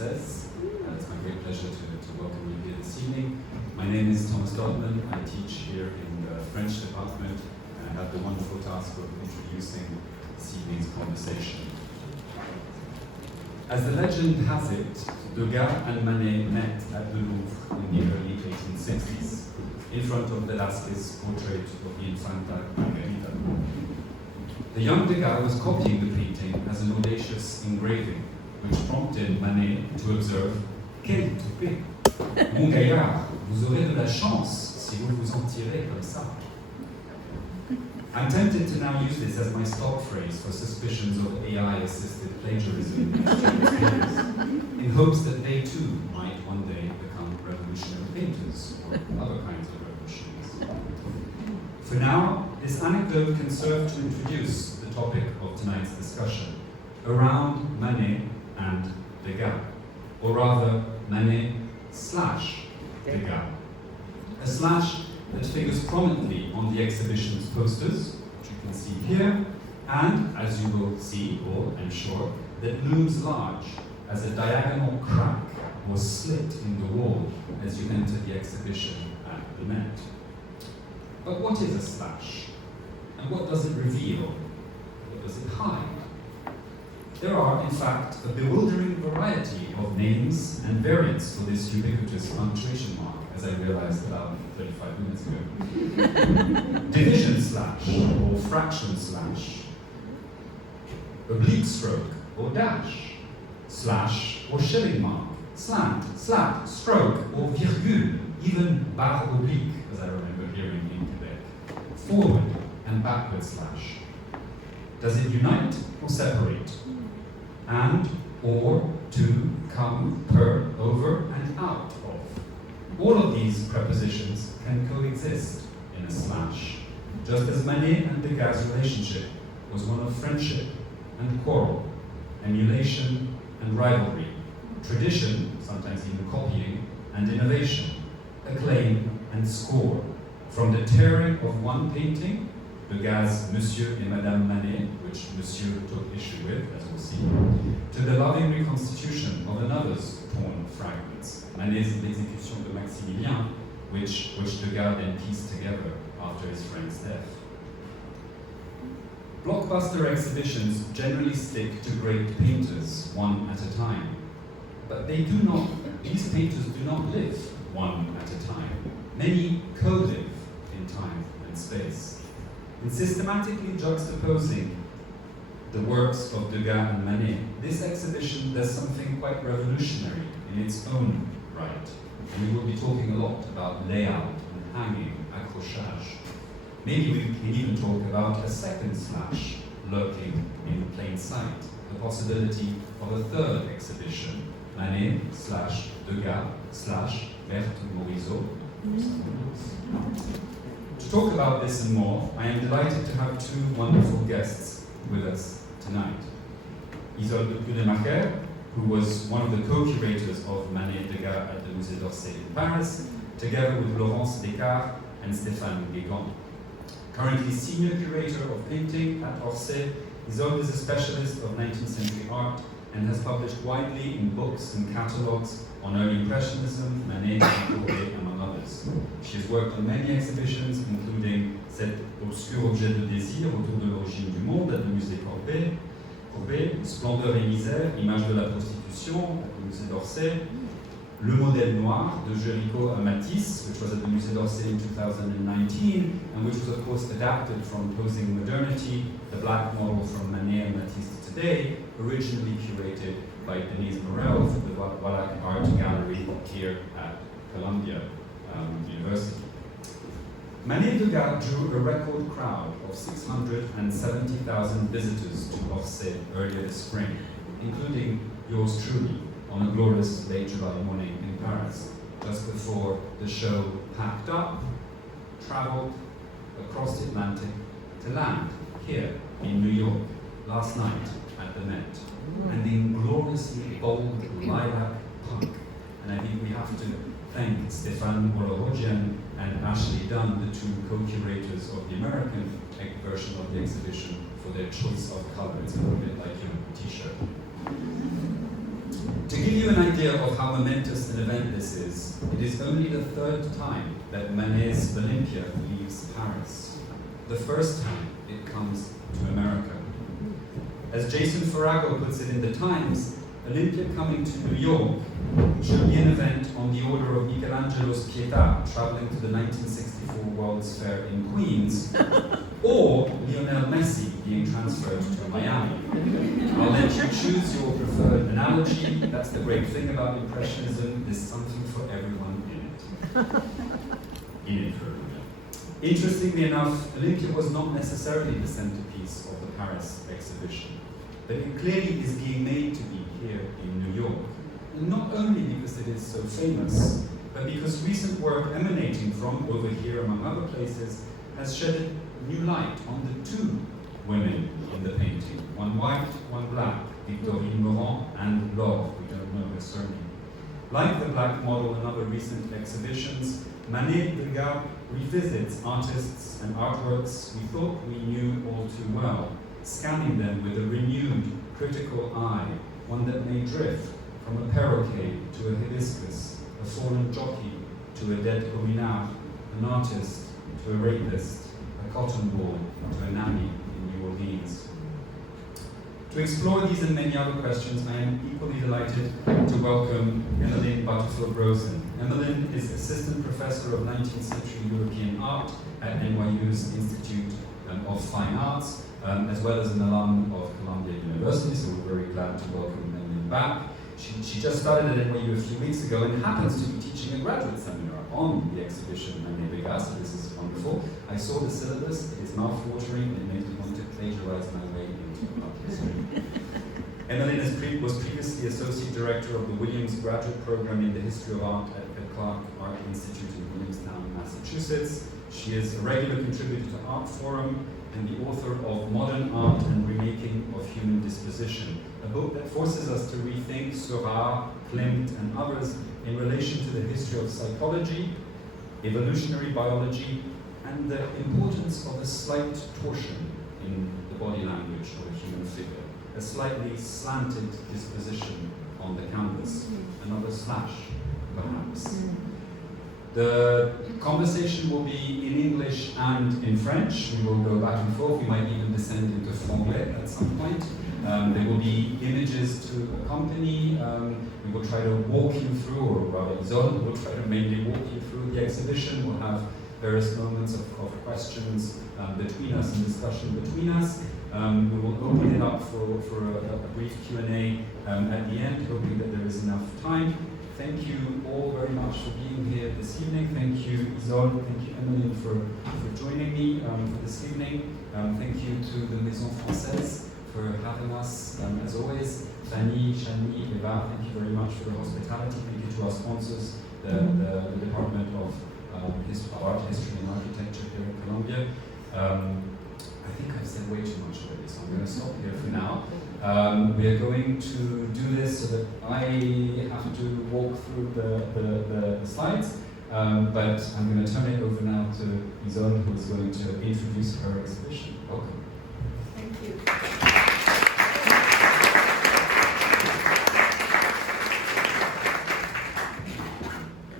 Française. It's my great pleasure to welcome you here this evening. My name is Thomas Dodman. I teach here in the French department, and I have the wonderful task of introducing this evening's conversation. As the legend has it, Degas and Manet met at the Louvre in the early 1860s, in front of Velázquez's portrait of the Infanta Margarita. The young Degas was copying the painting as an audacious engraving, which prompted Manet to observe « Quelle toupée! Mon gaillard, vous aurez de la chance si vous vous en tirez comme ça. » I'm tempted to now use this as my stock phrase for suspicions of AI-assisted plagiarism in hopes that they too might one day become revolutionary painters or other kinds of revolutions. For now, this anecdote can serve to introduce the topic of tonight's discussion around Manet and Degas, or rather Manet/Degas. A slash that figures prominently on the exhibition's posters, which you can see here, and, as you will see, or I'm sure, that looms large as a diagonal crack or slit in the wall as you enter the exhibition at the Met. But what is a slash? And what does it reveal? What does it hide? There are, in fact, a bewildering variety of names and variants for this ubiquitous punctuation mark, as I realized about 35 minutes ago. Division slash, or fraction slash. Oblique stroke, or dash. Slash, or shilling mark. Slant, slat, stroke, or virgule, even barre oblique, as I remember hearing in Quebec. Forward and backward slash. Does it unite or separate? And, or, to, come, per, over, and out of. All of these prepositions can coexist in a slash, just as Manet and Degas' relationship was one of friendship and quarrel, emulation and rivalry, tradition, sometimes even copying, and innovation, acclaim and score, from the tearing of one painting, Degas' Monsieur et Madame Manet, which Monsieur took issue with, as we'll see, to the loving reconstitution of another's torn fragments, Manet's L'Exécution de Maximilien, which Degas then pieced together after his friend's death. Blockbuster exhibitions generally stick to great painters, one at a time. But these painters do not live one at a time. Many co-live in time and space. In systematically juxtaposing the works of Degas and Manet, this exhibition does something quite revolutionary in its own right. And we will be talking a lot about layout and hanging, accrochage. Maybe we can even talk about a second slash lurking in plain sight, the possibility of a third exhibition, Manet/Degas/Berthe Morisot. To talk about this and more, I am delighted to have two wonderful guests with us tonight. Isolde Pludermacher, who was one of the co-curators of Manet Degas at the Musée d'Orsay in Paris, together with Laurence Descartes and Stéphane Guégan. Currently senior curator of painting at Orsay, Isolde is a specialist of 19th century art and has published widely in books and catalogues on early Impressionism, Manet, and Courbet, among others. She has worked on many exhibitions, including cet obscur objet de désir autour de l'origine du monde at the Musée Courbet, Splendeur et misère, image de la prostitution at the Musée d'Orsay, Le modèle noir de Géricault à Matisse, which was at the Musée d'Orsay in 2019, and which was of course adapted from Posing Modernity, the black model from Manet and Matisse today, originally curated by Denise Morel for the Wallach Art Gallery here at Columbia University. Manet Degas drew a record crowd of 670,000 visitors to Orsay earlier this spring, including yours truly, on a glorious late July morning in Paris, just before the show packed up, traveled across the Atlantic to land here in New York last night at the Met, and in gloriously bold lilac punk. And I think we have to thank Stéphane Olorogian and Ashley Dunn, the two co-curators of the American version of the exhibition, for their choice of color. It's a little bit like your t-shirt. To give you an idea of how momentous an event this is, it is only the third time that Manet's Olympia leaves Paris. The first time it comes to America. As Jason Farago puts it in The Times, Olympia coming to New York should be an event on the order of Michelangelo's Pietà traveling to the 1964 World's Fair in Queens, or Lionel Messi being transferred to Miami. I'll let you choose your preferred analogy. That's the great thing about Impressionism, there's something for everyone in it. Interestingly enough, Olympia was not necessarily the centerpiece of the Paris exhibition, but it clearly is being made to be here in New York. And not only because it is so famous, but because recent work emanating from over here, among other places, has shed new light on the two women in the painting. One white, one black, Victorine Laurent and Laure, we don't know her surname. Like the black model in other recent exhibitions, Manet Degas revisits artists and artworks we thought we knew all too well, scanning them with a renewed, critical eye, one that may drift from a perroquet to a hibiscus, a fallen jockey to a dead gominard, an artist to a rapist, a cotton ball to a nanny in New Orleans. To explore these and many other questions, I am equally delighted to welcome Emmelyn Butterfield-Rosen. Emmelyn is Assistant Professor of 19th Century European Art at NYU's Institute of Fine Arts, as well as an alum of Columbia University, so we're very glad to welcome Emmelyn back. She just started at NYU a few weeks ago and happens to be teaching a graduate seminar on the exhibition Manet Degas, so this is wonderful. I saw the syllabus, it is mouth-watering, it made me want to plagiarize my way into art history. Emmelyn was previously Associate Director of the Williams Graduate Program in the History of Art at the Clark Art Institute in Williamstown, Massachusetts. She is a regular contributor to Art Forum and the author of Modern Art and Remaking of Human Disposition, a book that forces us to rethink Seurat, Klimt, and others in relation to the history of psychology, evolutionary biology, and the importance of a slight torsion in the body language of a human figure, a slightly slanted disposition on the canvas, another slash, perhaps. The conversation will be in English and in French. We will go back and forth. We might even descend into franglais at some point. There will be images to accompany. We will try to walk you through, or rather Isolde will try to mainly walk you through the exhibition. We'll have various moments of questions between us and discussion between us. We will open it up for a brief Q&A at the end, hoping that there is enough time. Thank you all very much for being here this evening. Thank you, Isolde. Thank you, Emmelyn, for joining me for this evening. Thank you to the Maison Française for having us, as always. Fanny, Shani, Edouard, thank you very much for the hospitality. Thank you to our sponsors, the Department of Art, History and Architecture here at Columbia. I think I've said way too much already, so I'm going to stop here for now. We are going to do this so that I have to walk through the slides, but I'm going to turn it over now to Isolde, who is going to introduce her exhibition. Welcome. Thank you.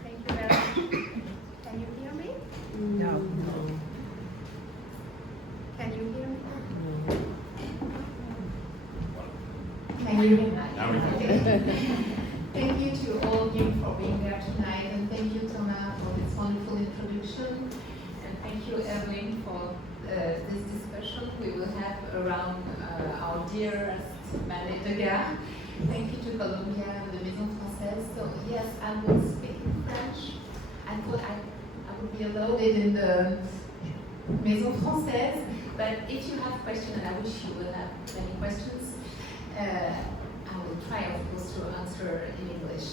Thank you very much. Can you hear me? No. Can you hear me? Can you hear me? Now we can. Okay. Thank you to all of you for being there tonight, and thank you, Thomas, for this wonderful introduction, and thank you, Emmelyn, for this discussion we will have around our dearest Manet Degas. Thank you to Columbia and the Maison Française. So yes, I will speak in French. I thought I would be allowed in the Maison Française, but if you have questions, and I wish you would have many questions, I will try, of course, to answer in English.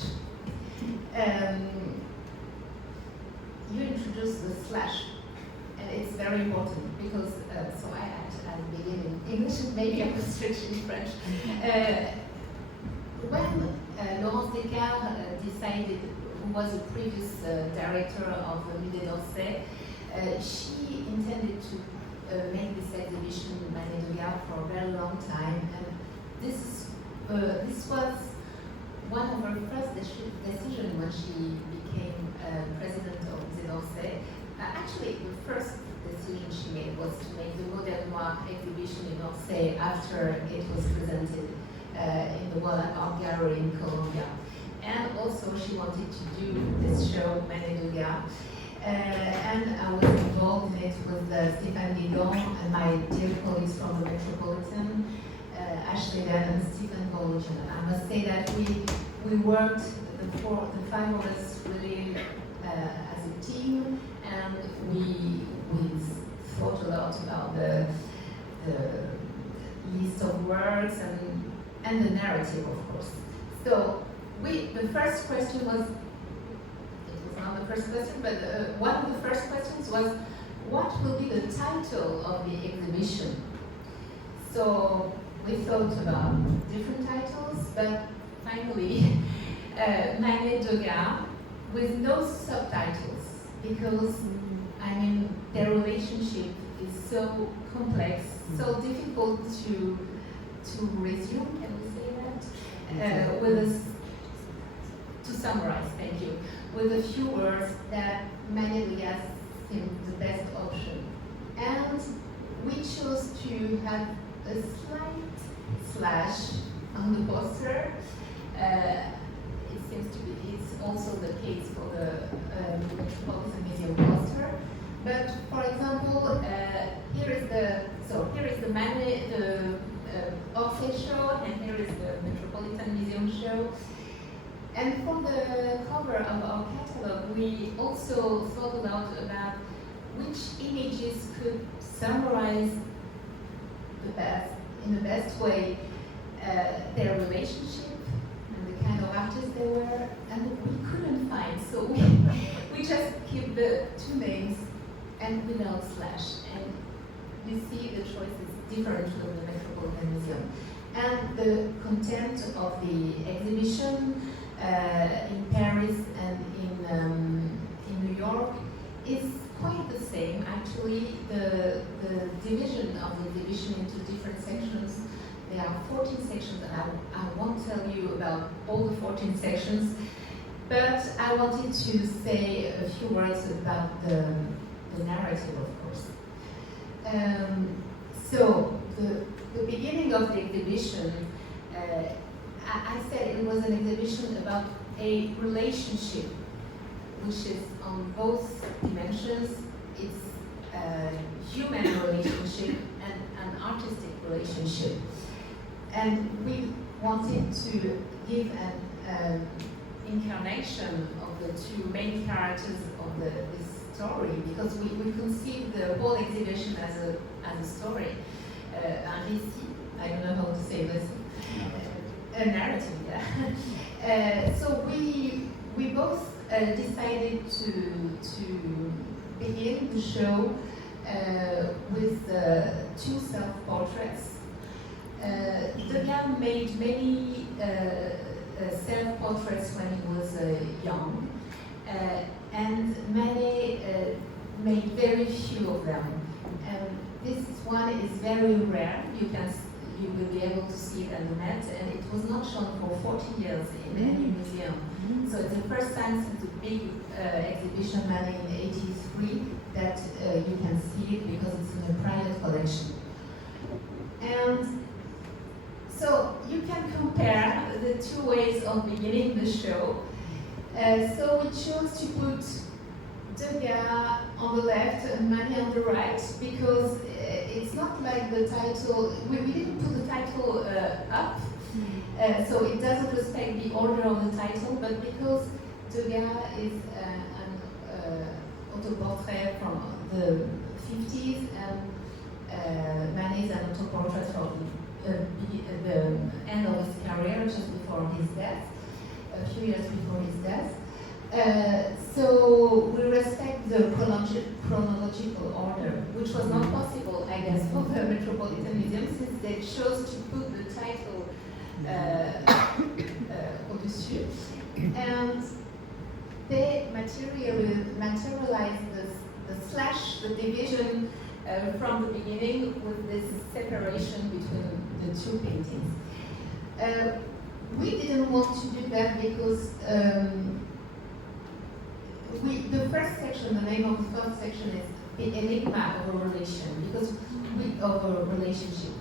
You introduced the slash, and it's very important because, so I begin in English and maybe I will switch in French. When Laurence Descartes decided, who was the previous director of the Musée d'Orsay, she intended to make this exhibition with Manet Degas for a very long time, and this was one of her first decisions when she became president of Musée, actually the first decision she made was to make the Modèle Noir exhibition in Musée after it was presented in the World Art Gallery in Colombia. And also she wanted to do this show, Manet Degas. And I was involved in it with Stéphane Guégan and my dear colleagues from the Metropolitan, Ashley and Stephen Bolligen. I must say that we worked, the five of us, really as a team, and we thought a lot about the list of works and the narrative, of course. So the first question was, it was not the first question, but one of the first questions was, what will be the title of the exhibition? So we thought about different titles, but finally, Manet Degas, with no subtitles, because, I mean, their relationship is so complex, so difficult to resume, can we say that? To summarize, thank you, with a few words that Manet Degas seemed the best option. And we chose to have a slight slash on the poster. It seems to be, it's also the case for the Metropolitan Museum poster. But for example, here is the Manet, Orsay show, and here is the Metropolitan Museum show. And for the cover of our catalog, we also thought a lot about which images could summarize in the best way their relationship and the kind of artists they were, and we couldn't find, so we just keep the two names and without slash. And you see the choice is different from the Metropolitan Museum. And the content of the exhibition in Paris and in New York is quite the same. Actually, the division of the exhibition into different sections, there are 14 sections, and I won't tell you about all the 14 sections, but I wanted to say a few words about the narrative, of course. So, the beginning of the exhibition, I said it was an exhibition about a relationship, which is on both dimensions. It's a human relationship and an artistic relationship. And we wanted to give an incarnation of the two main characters of this story, because we conceived the whole exhibition as a story, un récit. I don't know how to say this. A narrative, yeah. So we both decided to begin the show with two self-portraits. Degas made many self-portraits when he was young, and Manet made very few of them. And this one is very rare. You will be able to see it on the net, and it was not shown for 40 years in any museum. So it's the first time since the big exhibition Manet in '83 that you can see it, because it's in a private collection. And so you can compare the two ways of beginning the show. So we chose to put Degas on the left and Manet on the right, because it's not like the title, we didn't put the title up, so it doesn't respect the order of the title, but because Degas is an autoportrait from the 50s, and Manet is an autoportrait from the end of his career, just before his death, a few years before his death. So we respect the chronological order, which was not possible, I guess, for the Metropolitan Museum, since they chose to put the title au-dessus. And they materialized the slash, the division from the beginning, with this separation between the two paintings. we didn't want to do that because the first section, the name of the first section is the enigma of a relation, because of a relationship.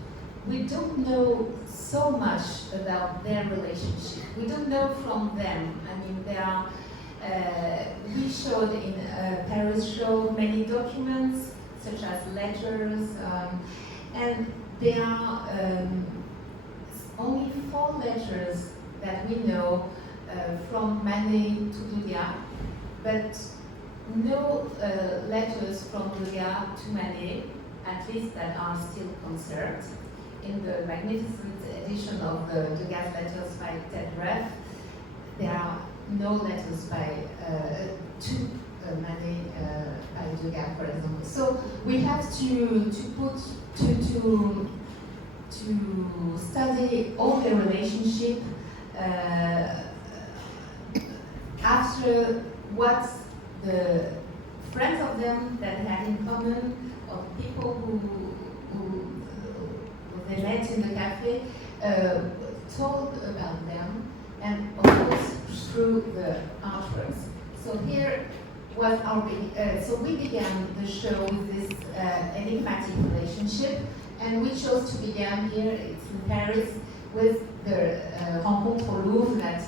We don't know so much about their relationship. We don't know from them. I mean, there are, we showed in Paris show many documents, such as letters, and there are only 4 letters that we know from Manet to Degas, but no letters from Degas to Manet, at least that are still conserved. In the magnificent edition of the Degas letters by Edouard, there are no letters by to Manet by Degas, for example. So we have to study all the relationship after what the friends of them that they had in common, or people who they met in the cafe, told about them, and of course through the artworks. So here was our so we began the show with this enigmatic relationship, and we chose to begin here, it's in Paris, with the Rencontre au Louvre that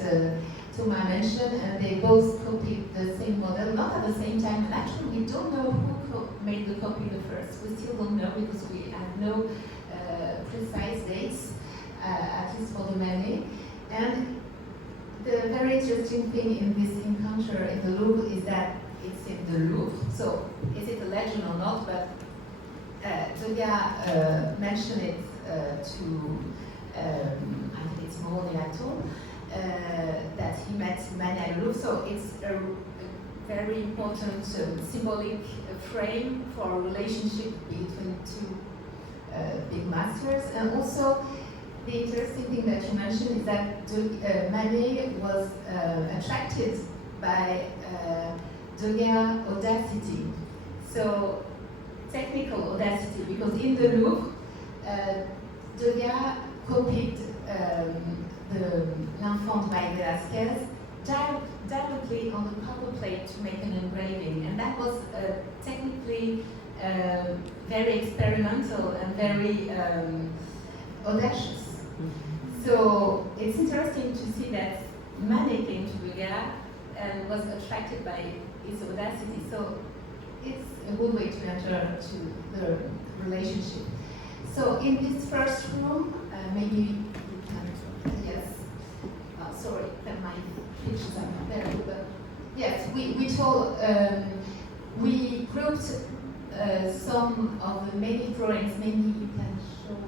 Thomas mentioned, and they both copied the same model, not at the same time, and actually we don't know who made the copy the first. We still don't know because we have no precise dates, at least for the Manet. And the very interesting thing in this encounter in the Louvre is that it's in the Louvre. So is it a legend or not? But Degas mentioned it to, I think it's Manet that he met Manet at the Louvre. So it's a very important symbolic frame for a relationship between two big masters. And also, the interesting thing that you mentioned is that Manet was attracted by Degas' audacity. So, technical audacity, because in the Louvre, Degas copied the L'Enfant by Velázquez directly on the copper plate to make an engraving, and that was technically very experimental and very audacious. So it's interesting to see that Manet came to Degas and was attracted by his audacity. So it's a good way to enter to the relationship. So in this first room, maybe you can, yes. Sorry that my pictures are not there, but yes, we told, we grouped some of the many drawings. Maybe you can show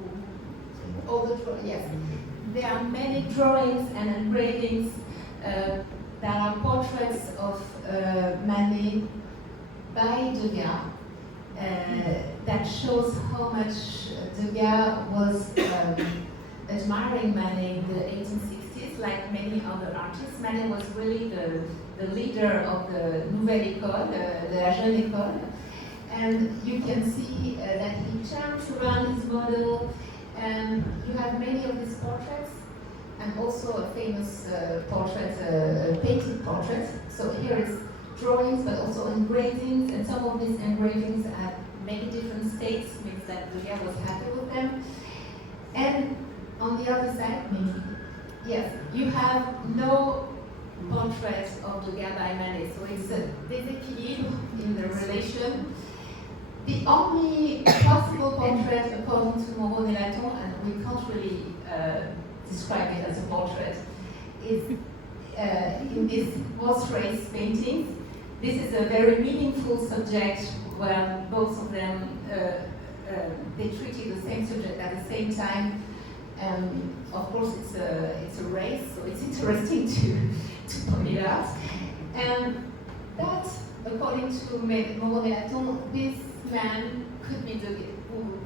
all the drawings. Yes, there are many drawings and engravings. There are portraits of Manet by Degas that shows how much Degas was admiring Manet in the 1860s, like many other artists. Manet was really the leader of the Nouvelle École, la Jeune École. And you can see that he turns around his model, and you have many of his portraits, and also a famous portrait, painted portrait. So here is drawings, but also engravings, and some of these engravings at many different states, means that Degas was happy with them. And on the other side, maybe, yes, you have no portrait of Degas by Manet, so it's a déséquilibre in the relation. The only possible portrait, according to Moreau Nelaton, and we can't really describe it as a portrait, is in this horse race painting. This is a very meaningful subject where both of them they treated the same subject at the same time. Of course, it's a race, so it's interesting to point it out. And that, according to Moreau Nelaton, this man could be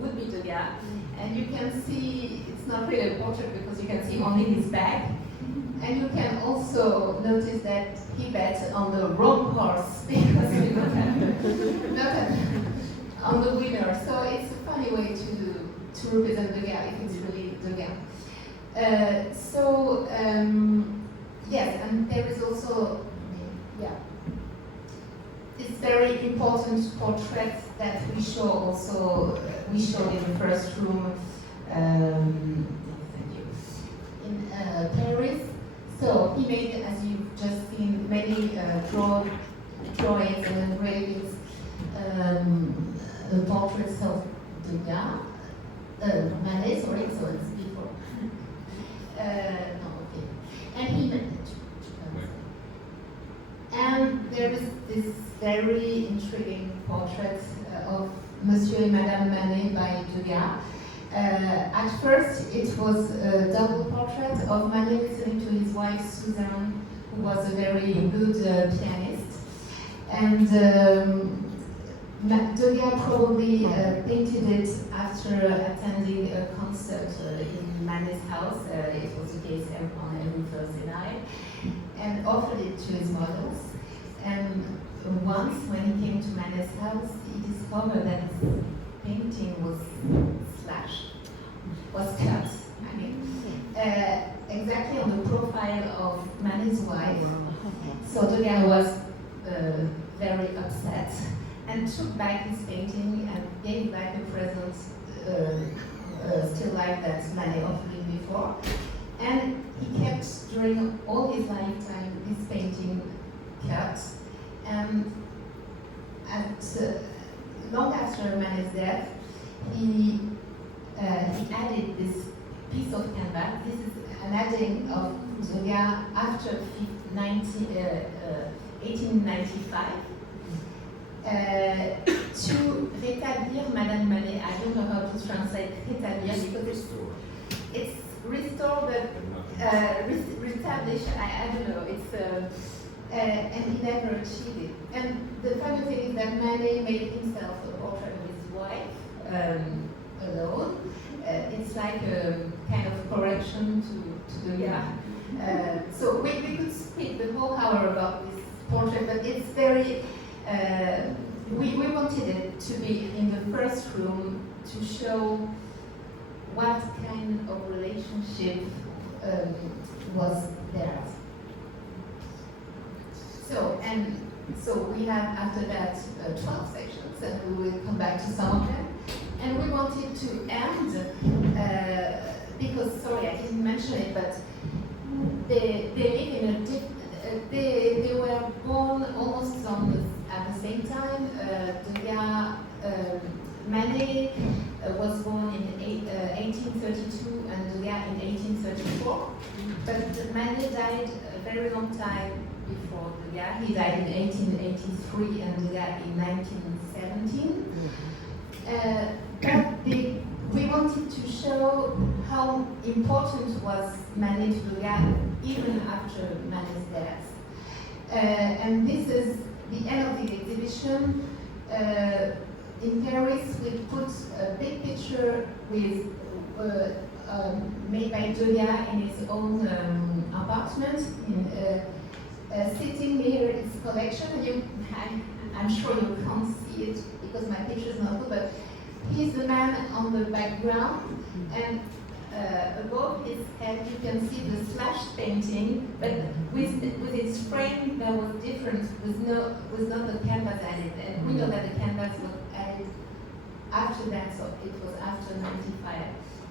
would be Degas, and you can see it's not really a portrait because you can see only his back, and you can also notice that he bet on the wrong horse because he not on the winner. So it's a funny way to represent Degas if it's really Degas. Yes, and there is also, this very important portrait that we show also, we showed in the first room in Paris. So he made, as you've just seen, many drawings and engravings, portraits of Degas, Manet, sorry, so it's before. And he and there is this very intriguing portrait of Monsieur and Madame Manet by Degas. At first, it was a double portrait of Manet listening to his wife Suzanne, who was a very good pianist. And Degas probably painted it after attending a concert in Manet's house. It was the case on every Thursday night, and offered it to his models. And once, when he came to Manet's house, he discovered that his painting was slashed, was cut. I mean, exactly on the profile of Manet's wife. So Degas was very upset and took back his painting and gave back a present, still like that Manet offered him before. And he kept, during all his lifetime, this painting cut. And long after Manet's death, he added this piece of canvas. This is an adding of Degas after 1895 to rétablir Madame Manet. I don't know how to translate rétablir because it's restore, but reestablish. I don't know. It's and he never achieved it. And the funny thing is that Manet made himself a portrait of his wife alone. It's like a kind of correction to Degas. So we could speak the whole hour about this portrait, but it's very. We wanted it to be in the first room to show what kind of relationship was there. So we have after that 12 sections, and we will come back to some of them. And we wanted to end because sorry I didn't mention it, but they live in a they were born almost at the same time. Degas, Manet was born in 1832 and Degas in 1834. But Manet died a very long time before Degas. He died in 1883 and Degas in 1917. But we wanted to show how important was Manet to Degas even after Manet's death. And this is the end of the exhibition. In Paris, we put a big picture with made by Degas in his own apartment, sitting near his collection. I'm sure you can't see it because my picture is not good, but he's the man on the background, and above his head you can see the slashed painting, but with its frame there was difference, with not the canvas added, and we know that the canvas was added after that, so it was after 95.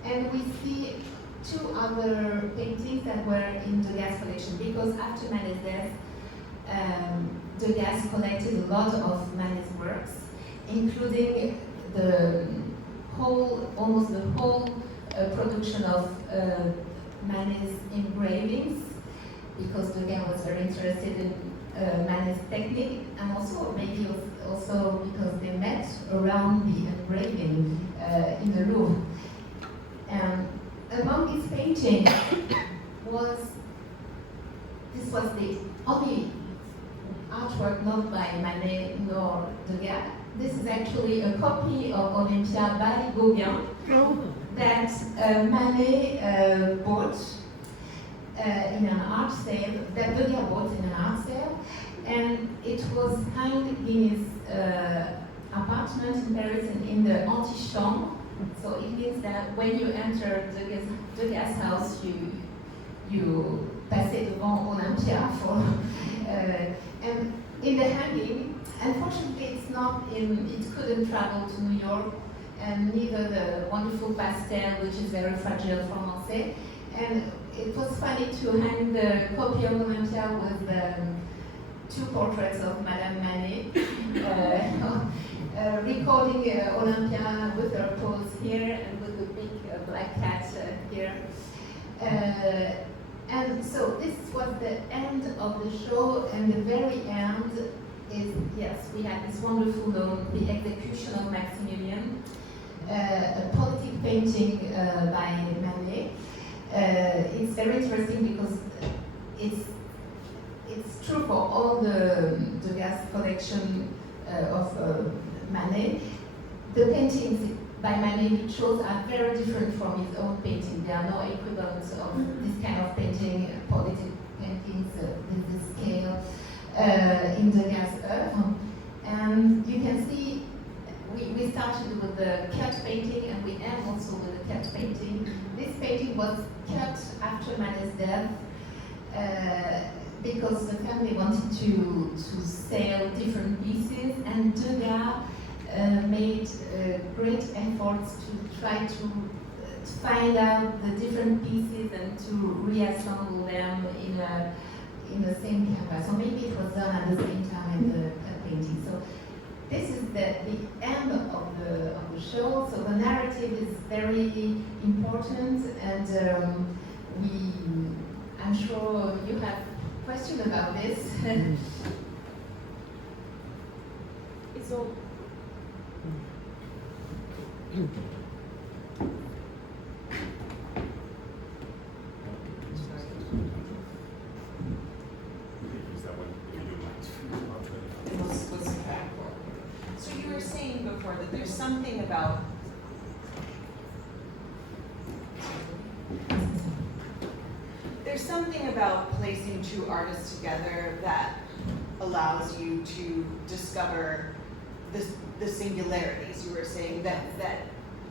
And we see two other paintings that were in Degas' collection, because after Manet's death, Degas collected a lot of Manet's works, including almost the whole production of Manet's engravings, because Degas was very interested in Manet's technique, and also maybe also because they met around the engraving in the Louvre. Among his paintings this was the only artwork not by Manet nor Degas. This is actually a copy of Olympia by Gauguin that Manet bought in an art sale, that Degas bought in an art sale, and it was hung in his apartment in Paris and in the antichambre, So it means that when you enter Degas' house, you passez devant Olympia for, and in the hanging, unfortunately it couldn't travel to New York, and neither the wonderful pastel, which is very fragile from Musée. And it was funny to hang the copy of Olympia with two portraits of Madame Manet, recording Olympia with her pose here and with the big black cat here. And so this was the end of the show, and the very end is, yes, we had this wonderful the execution of Maximilian, a politic painting by Manet. It's very interesting because it's true for all the Degas collection of Manet. The paintings by Manet he chose are very different from his own painting. There are no equivalents of this kind of painting, politic paintings with this scale in Degas' oeuvre. And you can see we started with the cat painting and we end also with the cat painting. This painting was cut after Manet's death because the family wanted to sell different pieces, and Degas made great efforts to try to find out the different pieces and to reassemble them in the same canvas. So maybe it was done at the same time in the painting. So this is the end of the show. So the narrative is very important, and I'm sure you have questions about this. So. So you were saying before that there's something about placing two artists together that allows you to discover the singularities. You were saying that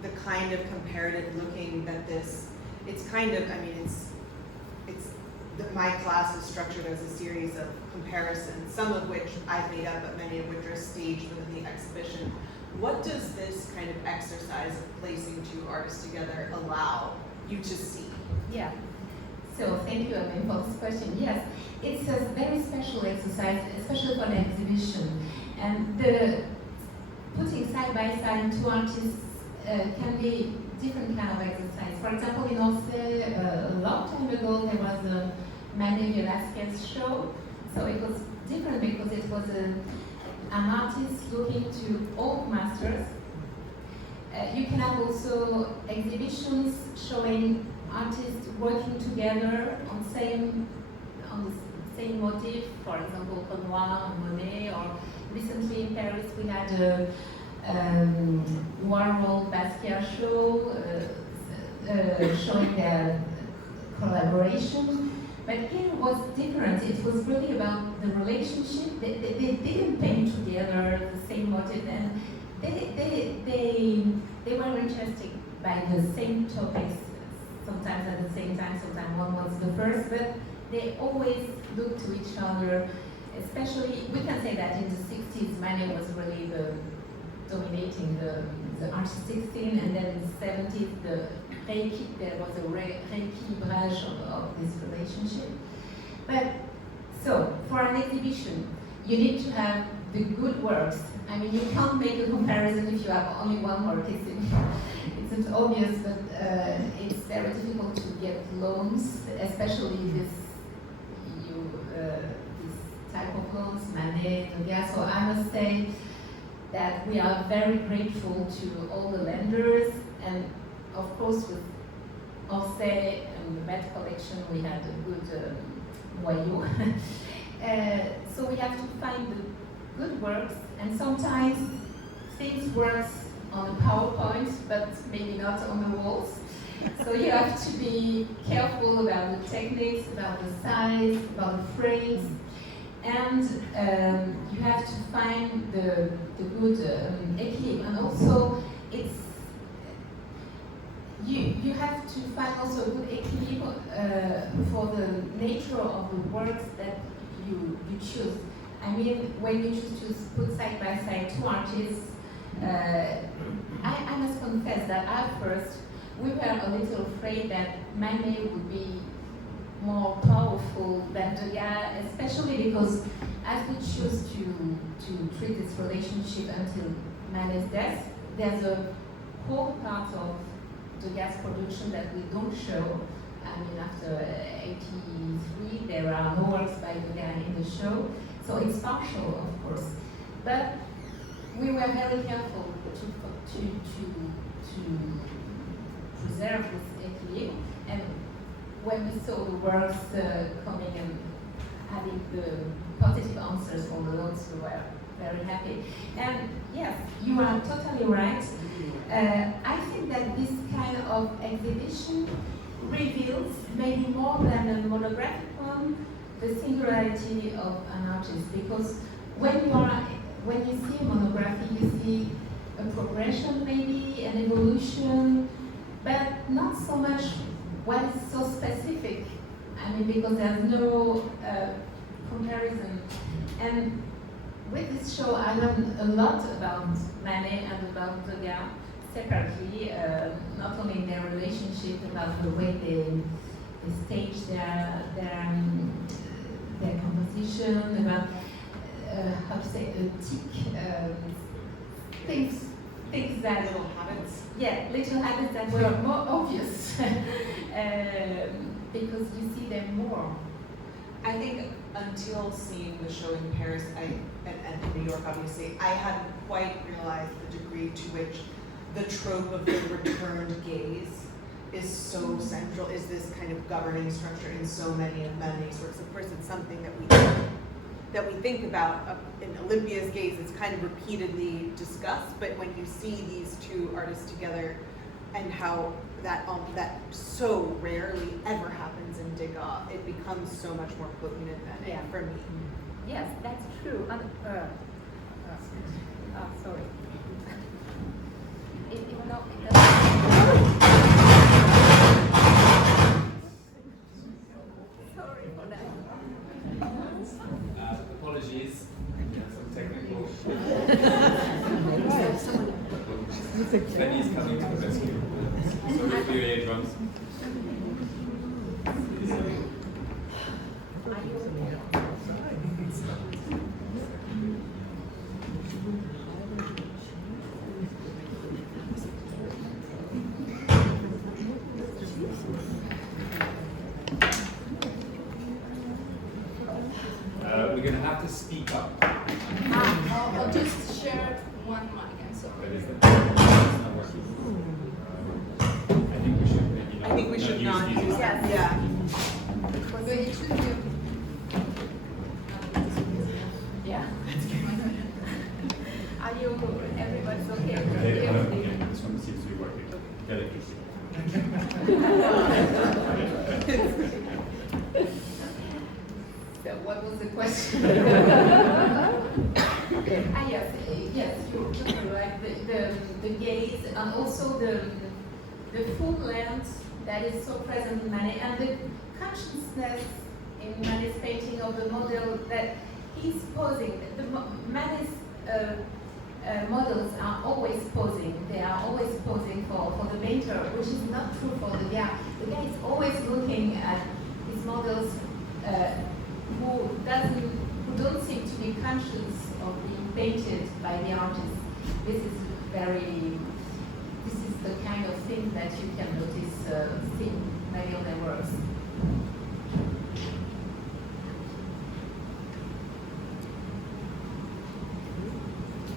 the kind of comparative looking that it's kind of, I mean, my class is structured as a series of comparisons, some of which I've made up, but many of which are staged within the exhibition. What does this kind of exercise of placing two artists together allow you to see? Yeah. So thank you, Emmelyn, for this question. Yes, it's a very special exercise, especially for an exhibition. And the putting side by side two artists can be different kind of exercise. For example, in Musée, a long time ago, there was a Manet Degas show. So it was different because it was an artist looking to old masters. You can have also exhibitions showing artists working together on the same motif. For example, Renoir and Monet, or recently in Paris we had a Warhol Basquiat show showing their collaboration. But here it was different. It was really about the relationship. They didn't paint together the same motif, and they were interested by the same topics. Sometimes at the same time, sometimes one was the first, but they always looked to each other. Especially, we can say that in the 60s, Manet was really dominating the artistic scene, and then in the 70s, there was a rééquilibrage of this relationship. But, so, for an exhibition, you need to have the good works. I mean, you can't make a comparison if you have only one work. It's obvious, but it's very difficult to get loans, especially this type of loans, Manet, Degas. So I must say that we are very grateful to all the lenders, and of course with Musée and the Met collection we had a good noyau. So we have to find the good works, and sometimes things work on a PowerPoint, but maybe not on the walls. So you have to be careful about the techniques, about the size, about the frames, and you have to find the good equilibrium. And also, you have to find also a good equilibrium for the nature of the works that you choose. I mean, when you choose to put side by side two artists, I must confess that at first we were a little afraid that Manet would be more powerful than Degas, especially because as we choose to treat this relationship until Manet's death, there's a whole part of Degas' production that we don't show. I mean, after 83, there are no works by Degas in the show, so it's partial, of course. But we were very careful to preserve this equilibrium, and when we saw the works coming and having the positive answers for the notes, we were very happy. And yes, you are totally right. I think that this kind of exhibition reveals, maybe more than a monographic one, the singularity of an artist. Because when you see a monography, you see a progression, maybe an evolution, but not so much what is so specific. I mean, because there's no comparison. And with this show, I learned a lot about Manet and about Degas separately, not only in their relationship, about the way they stage their composition, about how to say, things that Little habits. Yeah, little habits that were more obvious because you see them more. I think until seeing the show in Paris and in New York, obviously, I hadn't quite realized the degree to which the trope of the returned gaze is so central, is this kind of governing structure in so many of Manet's works. Of course, it's something that we think about in Olympia's gaze. It's kind of repeatedly discussed, but when you see these two artists together and how that so rarely ever happens in Degas, it becomes so much more potent in Manet for me. Yes, that's true. Sorry. Sorry for that. Apologies. Some technical. Benny's coming to the rescue. Sorry for your eardrums. We're going to have to speak up. I'll just share one mic, I'm sorry. It's not working. I think we should not use use that. Yeah. But it should be. Yeah. Are you, everybody's okay? This one seems to be working. So what was the question? Yes, you're totally right. The gaze and also the full length that is so present in Manet, and the consciousness in Manet's painting of the model that he's posing. Manet's models are always posing. They are always posing for the painter, which is not true for the guy. The guy is always looking at his models who don't seem to be conscious of being painted by the artist. This is the kind of thing that you can notice in many of their works.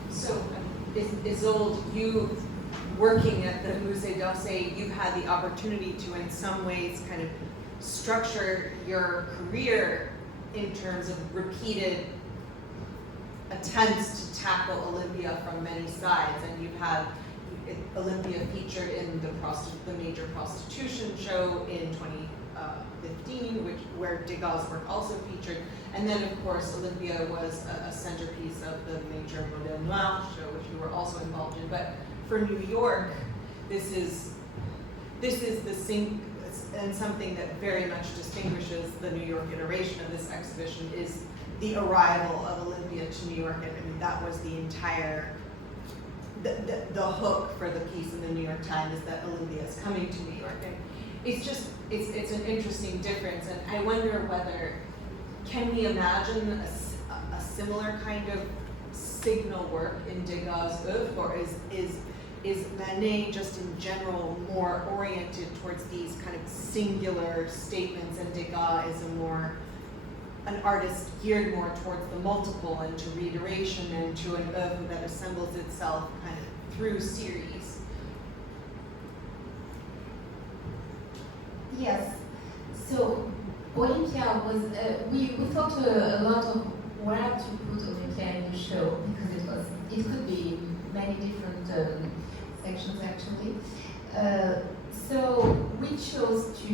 So, Isolde, you working at the Musée d'Orsay, you've had the opportunity to, in some ways, kind of structure your career in terms of repeated attempts to tackle Olympia from many sides, and you've had Olympia featured in the major prostitution show in 2015, where Degas' work also featured, and then of course Olympia was a centerpiece of the major Modèle Noir show, which you were also involved in. But for New York, this is this is and something that very much distinguishes the New York iteration of this exhibition is the arrival of Olympia to New York. And I mean, that was the entire, the hook for the piece in the New York Times, is that Olympia is coming to New York. And it's just, it's an interesting difference. And I wonder whether, can we imagine a similar kind of signal work in Degas' oeuvre, or is Manet just in general more oriented towards these kind of singular statements, and Degas is an artist geared more towards the multiple and to reiteration and to an oeuvre that assembles itself kind of through series? Yes. So Olympia was, we thought a lot of where to put Olympia in the show, because it could be many different sections actually. So we chose to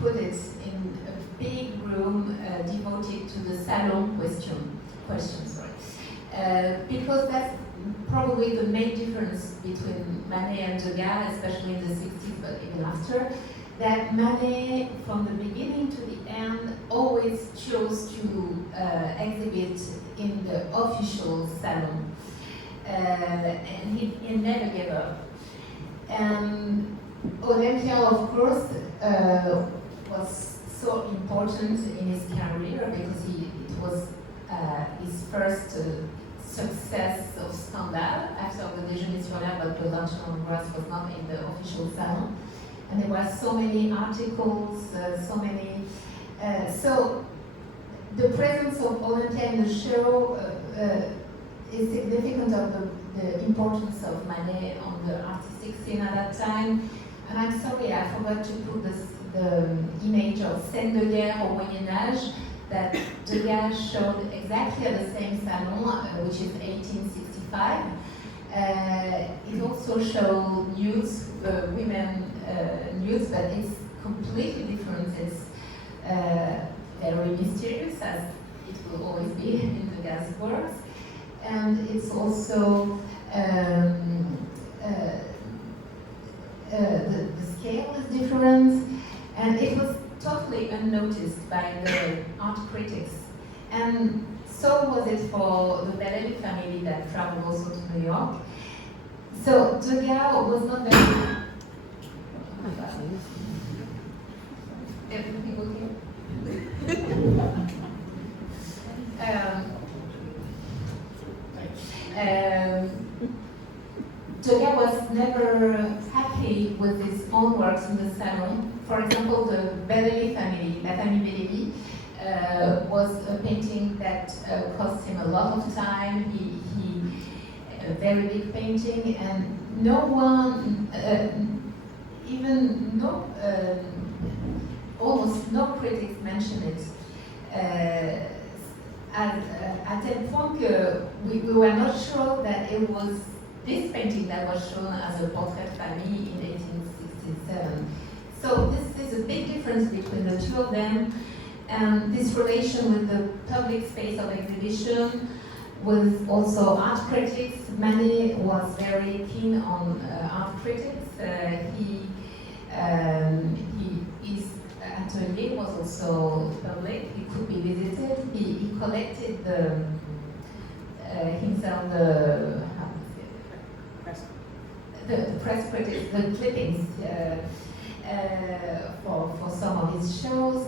put it in a big room devoted to the salon questions, because that's probably the main difference between Manet and Degas, especially in the 60s, but even after. That Manet, from the beginning to the end, always chose to exhibit in the official salon, and he never gave up. And Olympia, of course, was so important in his career because it was his first success of scandal after the Déjeuner sur l'herbe, but the luncheon on grass was not in the official salon. And there were so many articles, so the presence of Olympia in the show is significant of the importance of Manet on the artistic scene at that time. And I'm sorry, I forgot to put the image of scène de guerre au Moyen Âge that Degas showed exactly at the same salon, which is 1865. It also showed nudes, women nudes, but it's completely different. It's very mysterious, as it will always be in Degas' works. And it's also the scale is different, and it was totally unnoticed by the art critics. And so was it for the Bellamy family that traveled also to New York. So Degas was not very... Everything okay? Degas was never happy with his own works in the salon. For example, the Bellamy family, La Famille Bellamy, was a painting that cost him a lot of time. A very big painting, and no one, almost no critics mention it. At a point, we were not sure that it was this painting that was shown as a portrait famille in 1867. So this is a big difference between the two of them, and this relation with the public space of exhibition, with also art critics. Manet was very keen on art critics. His atelier was also public. He could be visited. He collected himself the press critics, the clippings for some of his shows.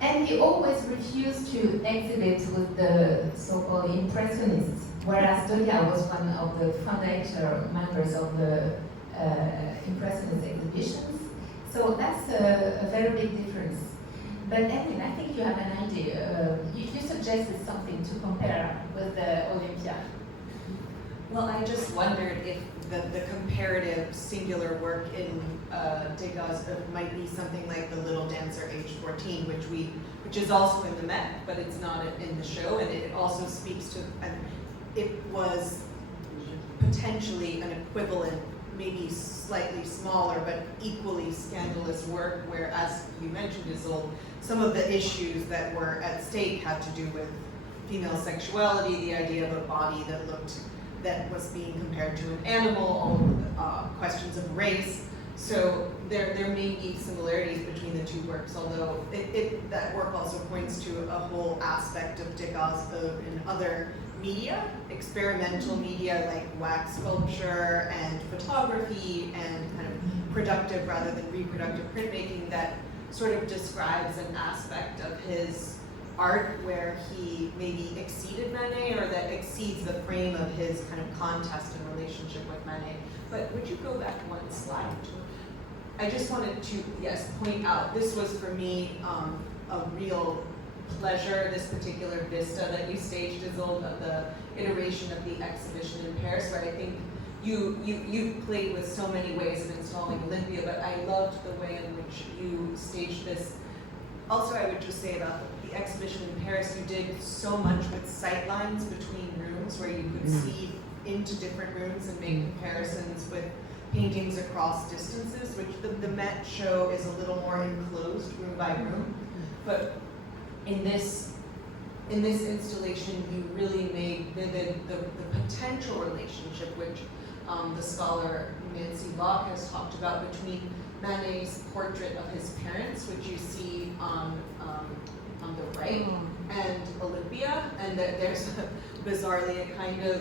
And he always refused to exhibit with the so-called Impressionists, whereas Degas was one of the founder members of the Impressionist exhibitions. So that's a very big difference. But Emmelyn, I think you have an idea. You suggested something to compare with the Olympia. Well, I just wondered if the comparative singular work in Degas might be something like The Little Dancer, Age 14, which is also in the Met, but it's not in the show, and it also speaks to, and it was potentially an equivalent, maybe slightly smaller, but equally scandalous work, where, as you mentioned, Isolde, some of the issues that were at stake had to do with female sexuality, the idea of a body that looked that was being compared to an animal, all questions of race. So there may be similarities between the two works, although that work also points to a whole aspect of Degas in other media, experimental media like wax sculpture and photography and kind of productive rather than reproductive printmaking that sort of describes an aspect of his art where he maybe exceeded Manet or that exceeds the frame of his kind of contest and relationship with Manet. But would you go back one slide? I just wanted to, yes, point out, this was for me a real pleasure, this particular vista that you staged, Isolde, of the iteration of the exhibition in Paris, where I think you played with so many ways of installing Olympia, but I loved the way in which you staged this. Also, I would just say about the exhibition in Paris, you did so much with sight lines between rooms where you could see into different rooms and make comparisons with paintings across distances, which the Met show is a little more enclosed room by room. But in this installation, you really made vivid the potential relationship, which the scholar Nancy Locke has talked about, between Manet's portrait of his parents, which you see on the right, and Olympia, and that there's bizarrely a kind of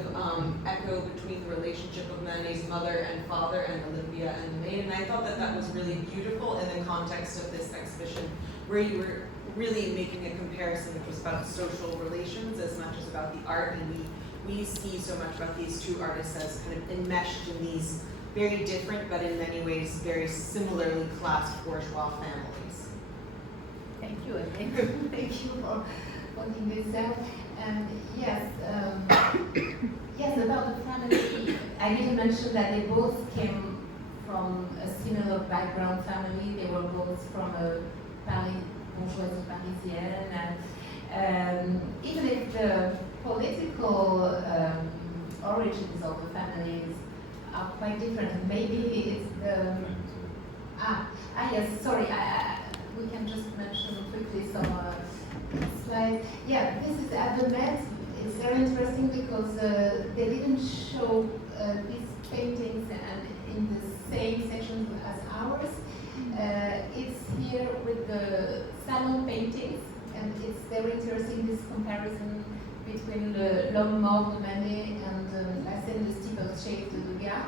echo between the relationship of Manet's mother and father and Olympia and the maid. And I thought that that was really beautiful in the context of this exhibition, where you were really making a comparison which was about social relations as much as about the art. And we see so much about these two artists as kind of enmeshed in these very different, but in many ways very similarly classed bourgeois families. Thank you, and thank you for pointing this out. And yes, yes, about the family, I didn't mention that they both came from a similar background family. They were both from a bourgeoisie Parisienne, and even if the political origins of the families are quite different, maybe it's the yes, sorry, we can just mention quickly some slides. Yeah, this is at the Met. It's very interesting because they didn't show these paintings and in the same section as ours. It's here with the salon paintings, and it's very interesting, this comparison between the L'Homme Mort de Manet and La Scène de Steeplechase de Degas.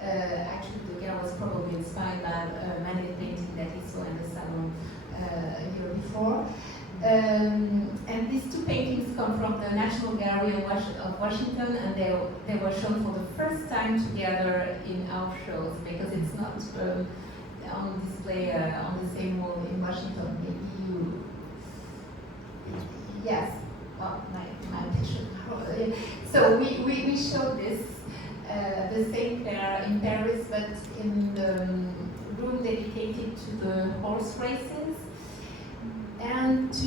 Actually, Degas was probably inspired by Manet painting that he saw in the salon a year before. And these two paintings come from the National Gallery of Washington, and they were shown for the first time together in our shows, because it's not on display on the same wall in Washington. Maybe you, yes, well, my picture. So we showed this, the same pair in Paris, but in the room dedicated to the horse races. And to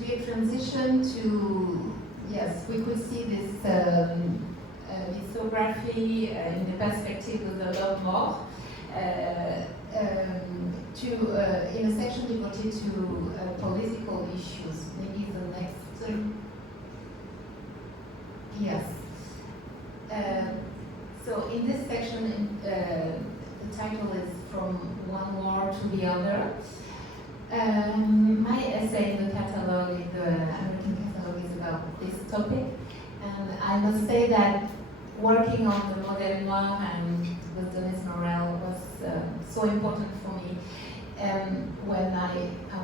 be a transition to, yes, we could see this lithography in the perspective of the L'Homme Mort, in a section devoted to political issues. Maybe the next, yes. So in this section, the title is From One War to the Other. My essay in the catalog, in the American catalog, is about this topic, and I must say that working on the Modèle Noir and with Denise Morel was so important for me. When I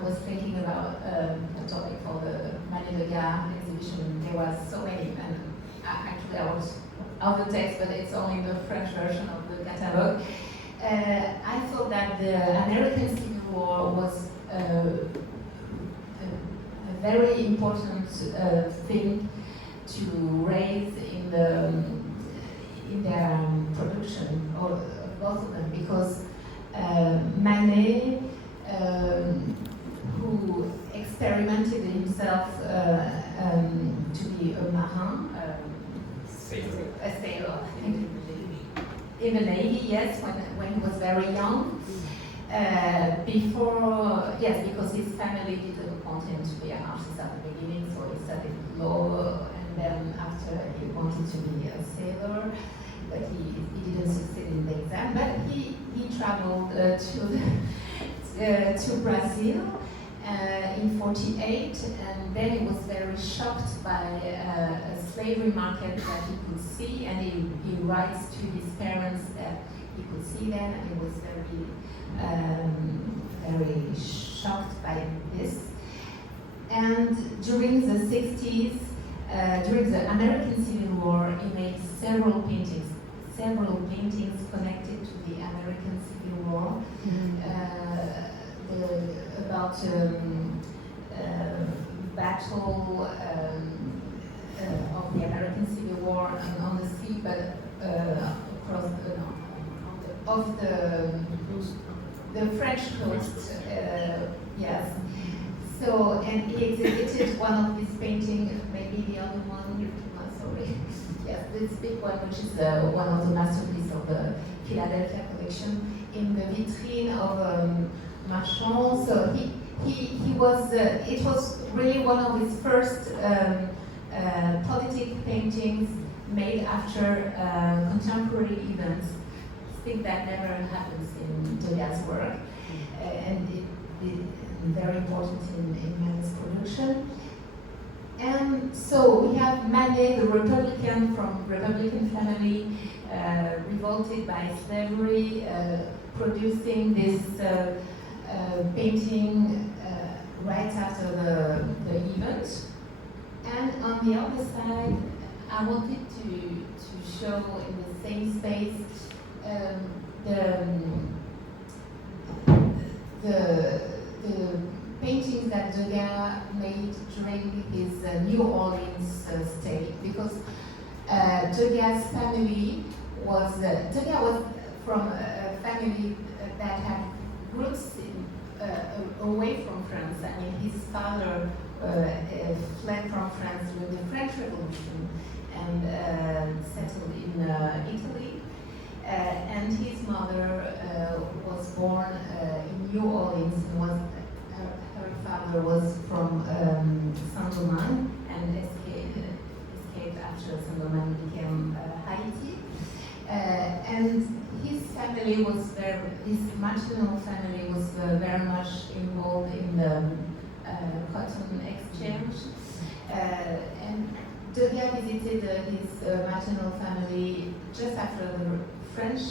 was thinking about the topic for the Manet Degas exhibition, there were so many, and actually I was out the text, but it's only the French version of the catalog. I thought that the American Civil War was a very important thing to raise in their production, or both of them, because Manet, who experimented himself to be a marin, a sailor, in the Navy, yes, when he was very young. Because his family didn't want him to be an artist at the beginning, so he studied law, and then after he wanted to be a sailor, but he didn't succeed in the exam. But he traveled to Brazil in '48, and then he was very shocked by a slavery market that he could see, and he writes to his parents that he could see that, and he was very shocked by this. And during the 60s, during the American Civil War, he made several paintings connected to the American Civil War, about battle of the American Civil War and on the sea, but across of the French coast, yes. So, and he exhibited one of his paintings, maybe the other one, sorry. Yes, this big one, which is one of the masterpieces of the Philadelphia collection, in the vitrine of Marchand. So he was, it was really one of his first politic paintings made after contemporary events. I think that never happens in Degas' work, and it very important in Manet's production. And so we have Manet, the Republican from Republican family, revolted by slavery, producing this painting right after the event. And on the other side, I wanted to show in the same space the paintings that Degas made during his New Orleans stay, because Degas' family was Degas was from a family that had roots away in France. I mean, his father fled from France during the French Revolution and settled in Italy. And his mother was born in New Orleans, and her father was from Saint-Domingue and escaped after Saint-Domingue became Haiti. And his family was his maternal family was very much involved in the cotton exchange. And Degas visited his maternal family just after the French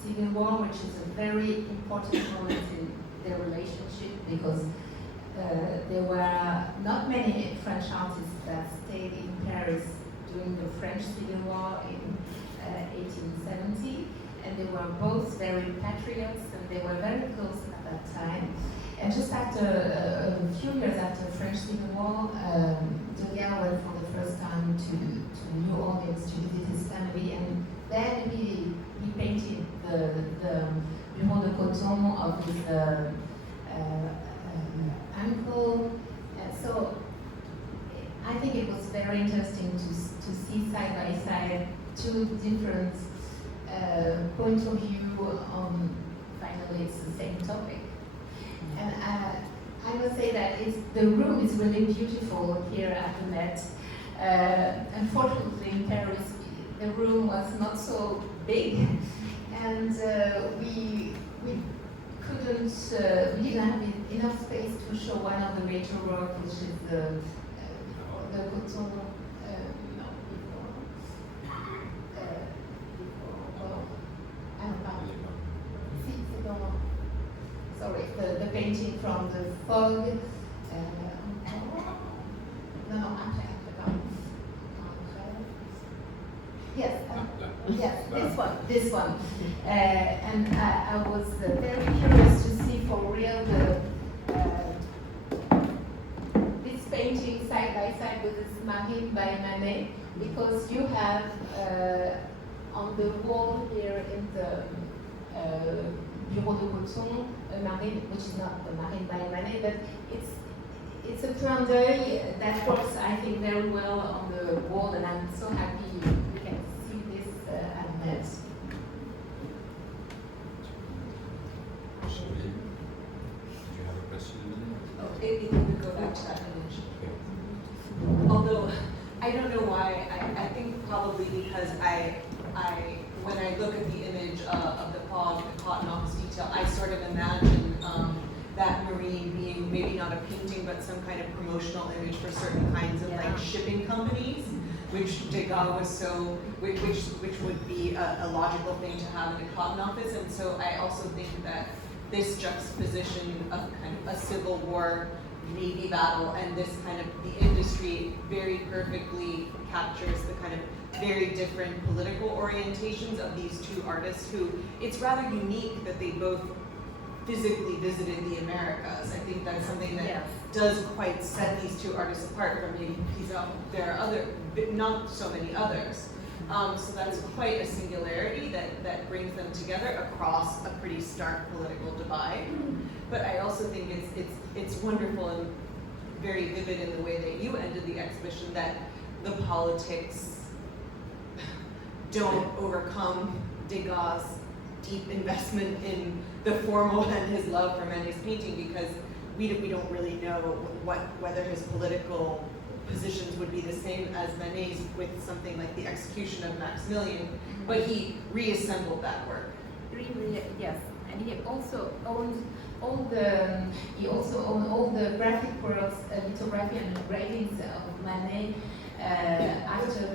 Civil War, which is a very important moment in their relationship, because there were not many French artists that stayed in Paris during the French Civil War in 1870, and they were both very patriots, and they were very close at that time. And just after a few years after the French Civil War, Degas went for the first time to New Orleans to visit his family, and then he painted the Bureau de Coton of his uncle. So I think it was very interesting to see side by side two different points of view on, finally it's the same topic. And I must say that the room is really beautiful here at the Met. Unfortunately in Paris the room was not so big, and we didn't have enough space to show one of the major work, which is the Coton. Sorry, the painting from the fog. Yes, this one. And I was very curious to see for real this painting side by side with this Marine by Manet, because you have on the wall here in the Bureau de Coton, a Marine, which is not the Marine by Manet, but it's a clin d'œil that works, I think, very well on the wall, and I'm so happy we can see this at Met. Did you have a question? It would go back to that image. Although I I don't know why. I think probably because when I look at the image of the fog, the cotton office detail, I sort of imagine that marine being maybe not a painting, but some kind of promotional image for certain kinds of like shipping companies, which Degas was so, which would be a logical thing to have in a cotton office. And so I also think that this juxtaposition of kind of a Civil War Navy battle and this kind of the industry very perfectly captures the kind of very different political orientations of these two artists who, it's rather unique that they both physically visited the Americas. I think that's something that does quite set these two artists apart from maybe Pizarro. There are other, but not so many others. So that's quite a singularity that brings them together across a pretty stark political divide. But I also think it's wonderful and very vivid in the way that you ended the exhibition, that the politics don't overcome Degas' deep investment in the formal and his love for Manet's painting, because we don't really know whether his political positions would be the same as Manet's with something like the execution of Maximilian, but he reassembled that work. Yes, and he also owned all the graphic works, lithography and engravings of Manet after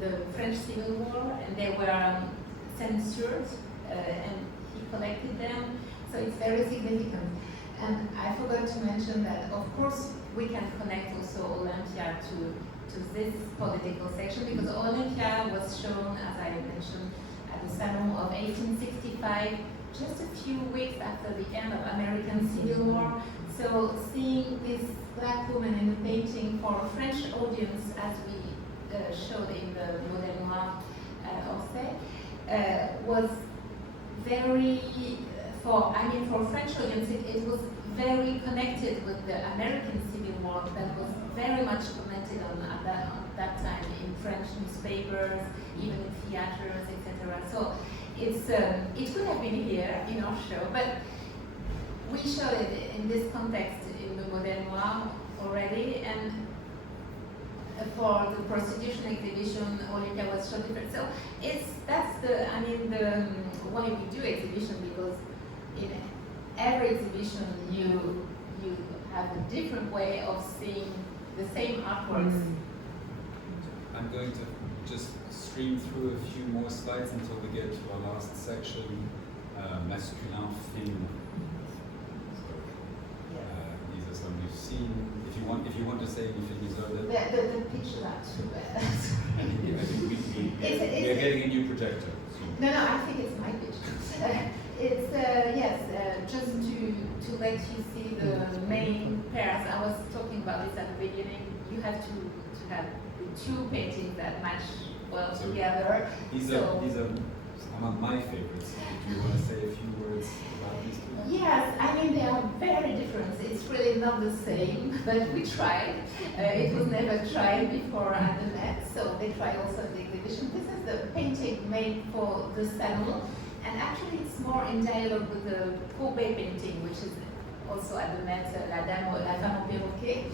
the French Civil War, and they were censored, and he collected them, so it's very significant. And I forgot to mention that, of course, we can connect also Olympia to this political section, because Olympia was shown, as I mentioned, at the Salon of 1865, just a few weeks after the end of American Civil War. So seeing this black woman in the painting for a French audience, as we showed in the Modèle Noir was very, for a French audience, it was very connected with the American Civil War that was very much commented on at that time in French newspapers, even in theaters, etc. So it could have been here in our show, but we showed it in this context in the Modèle Noir already, and for the prostitution exhibition, Olympia was so different. So that's the why we do exhibition, because in every exhibition you have a different way of seeing the same artworks. I'm going to just stream through a few more slides until we get to our last section, masculin film. These are some we've seen. If you want to say anything, Isolde. The pictures are too bad. I think we are getting a new projector. So. No, I think it's my picture. Just to let you see the main pairs. I was talking about this at the beginning. You have to have two paintings that match well together. These are some of my favorites. Do you want to say a few words about these two? Yes, they are very different. It's really not the same, but we tried. It was never tried before at the Met, so they tried also the exhibition. This is the painting made for the salon, and actually it's more in dialogue with the Courbet painting, which is also at the Met, La Femme au Perroquet.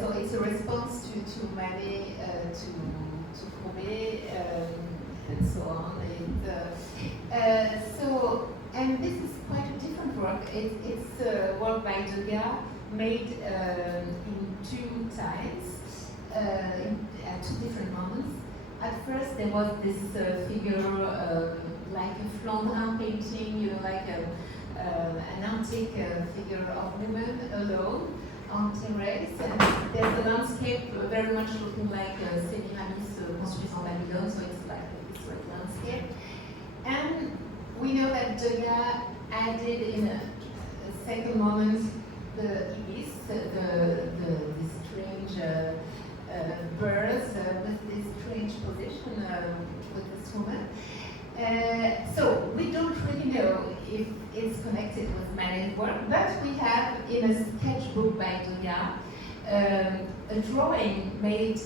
So it's a response to Manet, to Courbet, and so on. And this is quite a different work. It's a work by Edgar, made in two times, at two different moments. At first, there was this figure like a Flandrin painting, like an antique figure of women alone on terrace. And there's a landscape very much looking like Sémiramis construisant Babylone, so it's like a historic landscape. And we know that Degas added in a second moment the ibis, the strange birds with this strange position with this woman. So we don't really know if it's connected with Manet's work, but we have in a sketchbook by Degas a drawing made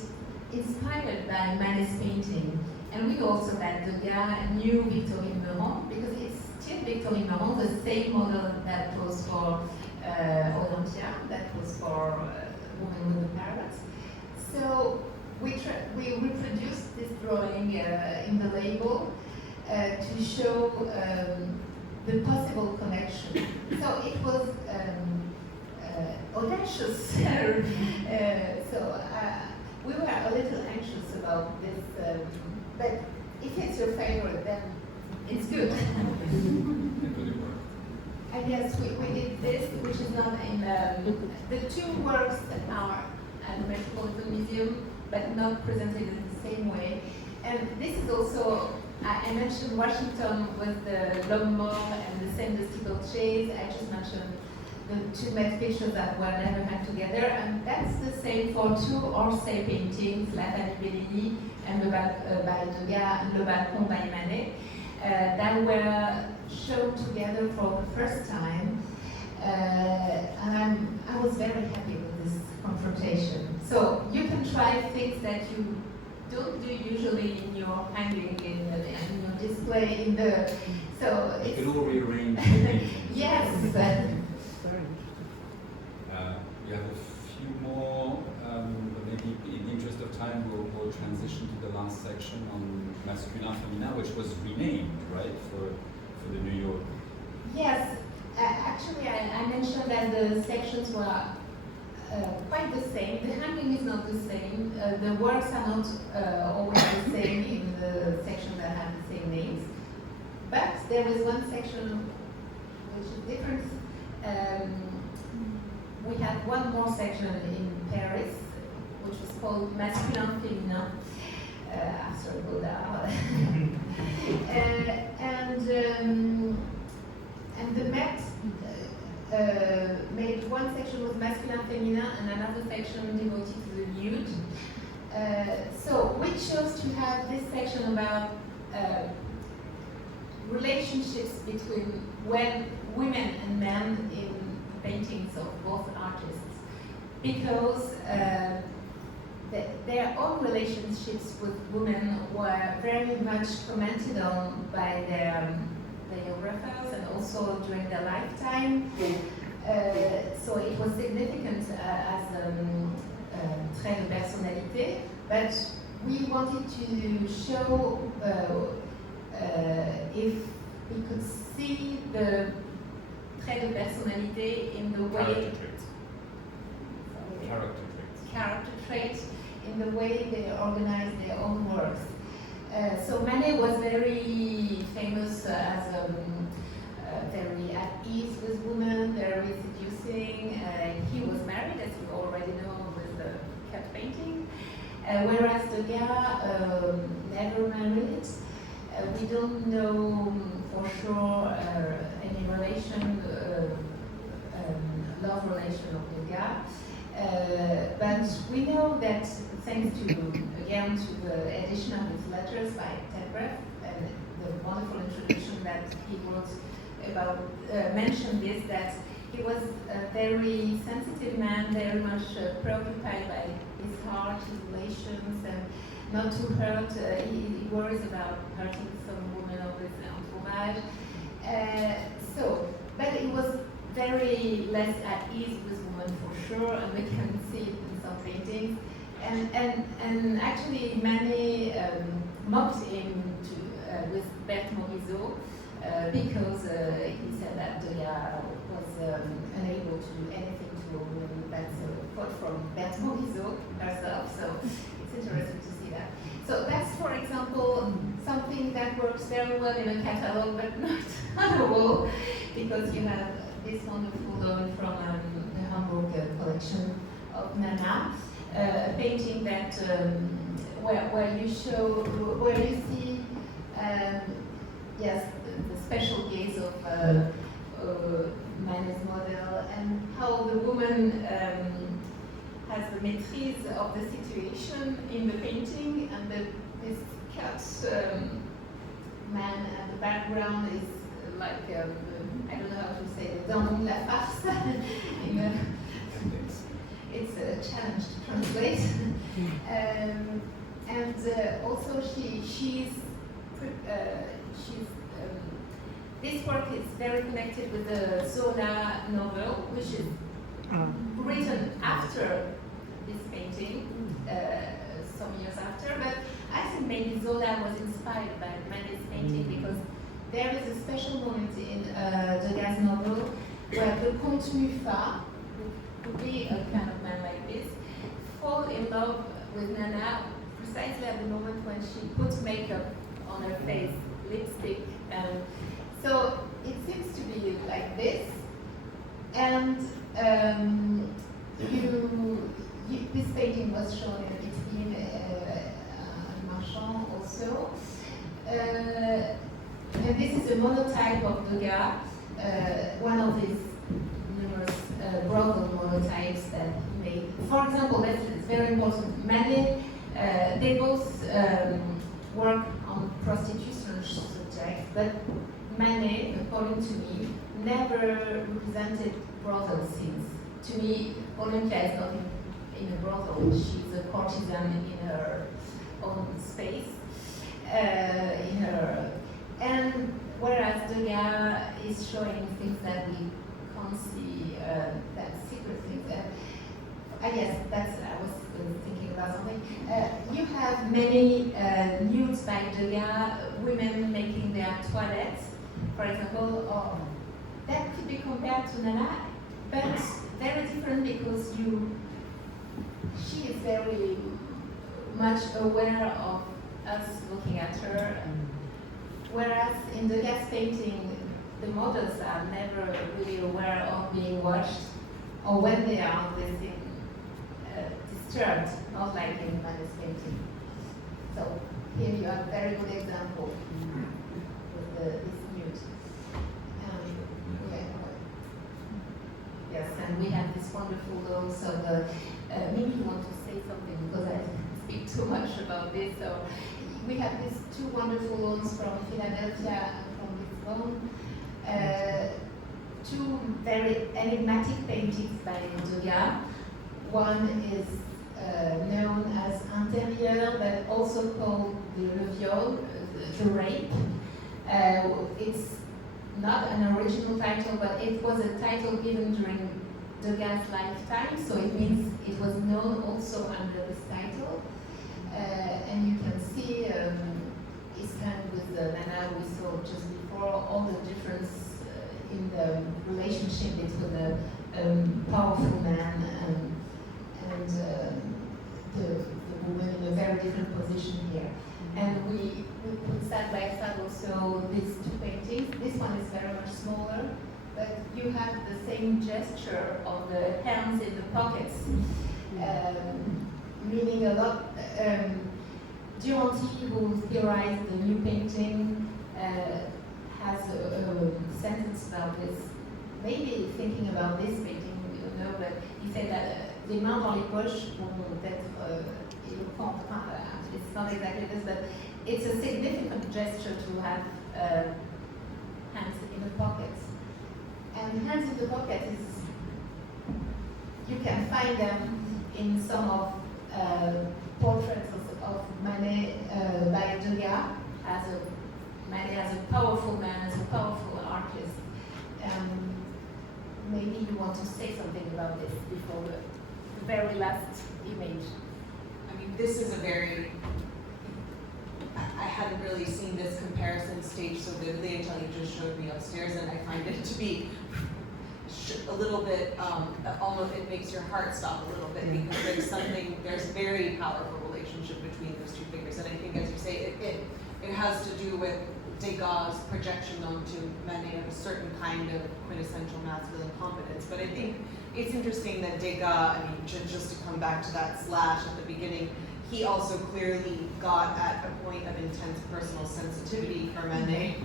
inspired by Manet's painting. And we also that Degas knew Victorine Meurent, because it's still Victorine Meurent, the same model that was for Olympia, that was for Woman with the Parrots. So label to show the possible connection. So it was audacious. So we were a little anxious about this, but if it's your favorite, then it's good. And yes, we did this, which is not in the two works are at the Metropolitan Museum, but not presented in the same way. And this is also, I mentioned Washington with the L'Homme Mort and the same Steel Chase. I just mentioned the two met pictures that were never had together, and that's the same for two Orsay paintings, La Famille Bellini and Le by Degas and Le Balcon by Manet, that were shown together for the first time. And I was very happy with this confrontation. So you can try things that you don't do usually in your hanging, in your display, in the, so You it's, can all rearrange the paintings. yes, but We have a few more, but maybe in the interest of time, we'll transition to the last section on masculin féminin, which was renamed, right, for the New York. yes, actually I mentioned that the sections were quite the same. The hanging is not the same. The works are not always the same in the sections that have the same names. But there is one section which is different. We had one more section in Paris, which was called Masculin Féminin, after Godard. And the Met made one section with Masculin Féminin and another section devoted to the nude. So we chose to have this section about relationships between women and men in paintings of both artists, because their own relationships with women were very much commented on by their biographers and also during their lifetime. So it was significant as trait de personnalité, but we wanted to show if we could see the trait de personnalité in the way character traits in the way they organize their own works. So Manet was very famous as very at ease with women, very seducing. He was married, as you already know, with the cat painting, whereas Edgar never married. We don't know for sure any relation, love relation of Edgar, but we know that thanks to, again, to the edition of his letters by Edouard and the wonderful introduction that he wrote about, mentioned this, that he was a very sensitive man, very much preoccupied by his heart, his relations, and not to hurt, he worries about hurting some women of his entourage. But he was very less at ease with women for sure, and we can see it in some paintings. And actually Manet mocked him with Berthe Morisot because he said that Degas was unable to do anything to a woman. That's a quote from Berthe Morisot herself, so it's interesting to see that. So that's, for example, something that works very well in a catalog, but not on a wall, because you have this wonderful loan from the Hamburg collection of Nana, a painting that where you see yes, the special gaze of Manet's model, and how the woman has the maîtrise of the situation in the painting, and this cat man at the background is like I don't know how to say it, dans la farce. It's a challenge to translate. And also she's this work is very connected with the Zola novel, which is written after this painting, some years after, but I think maybe Zola was inspired inspired by Manet's painting because there is a special moment in Degas' novel where the Comte Muffat, who could be a kind of man like this, fall in love with Nana precisely at the moment when she puts makeup on her face, lipstick, and so it seems to be like this. And this painting was shown in Marchand also. And this is a monotype of Degas, one of his numerous brothel monotypes that he made. For example, that's very important. Manet, they both work on prostitution subjects, but Manet, according to me, never represented brothel scenes. To me, Olympia is not in a brothel. She's a courtesan in her own space. And whereas Degas is showing things that we can't see, that secret things. Yes, I was thinking about something. You have many nudes by Degas, women making their toilettes, for example, or that could be compared to Nana, but very different because she is very much aware of us looking at her, whereas in Degas' painting, the models are never really aware of being watched, or when they are, they seem disturbed, not like in Manet's painting. So here you have a very good example with this nude. Yes, and we have this wonderful loans of maybe you want to say something because I speak too much about this. So we have these two wonderful loans from Philadelphia and from Lisbon. Two very enigmatic paintings by Degas. One is known as Intérieur, but also called the viol, the rape. It's not an original title, but it was a title given during Degas' lifetime, so it means it was known also under this title. And you can see it's kind of with Nana we saw just before, all the difference in the relationship between a powerful man and the woman in a very different position here. And we put side by side also these two paintings. This one is very much smaller, but you have the same gesture of the hands in the pockets, meaning a lot. Duranty, who theorized the new painting, has a sentence about this. Maybe thinking about this painting, we don't know, but he said that les mains dans les poches vont être éloquentes. It's not exactly this, but it's a significant gesture to have hands in the pockets. And hands in the pocket is, you can find them in some of portraits of Manet by Degas Manet as a powerful man, as a powerful artist. Maybe you want to say something about this before the very last image. I mean, this is a very, I hadn't really seen this comparison staged so vividly until you just showed me upstairs, and I find it to be a little bit, almost, it makes your heart stop a little bit because there's a very powerful relationship between those two figures. And I think, as you say, it has to do with Degas' projection onto Manet of a certain kind of quintessential masculine competence. But I think it's interesting that Degas, I mean, just to come back to that slash at the beginning, he also clearly got at a point of intense personal sensitivity for Manet,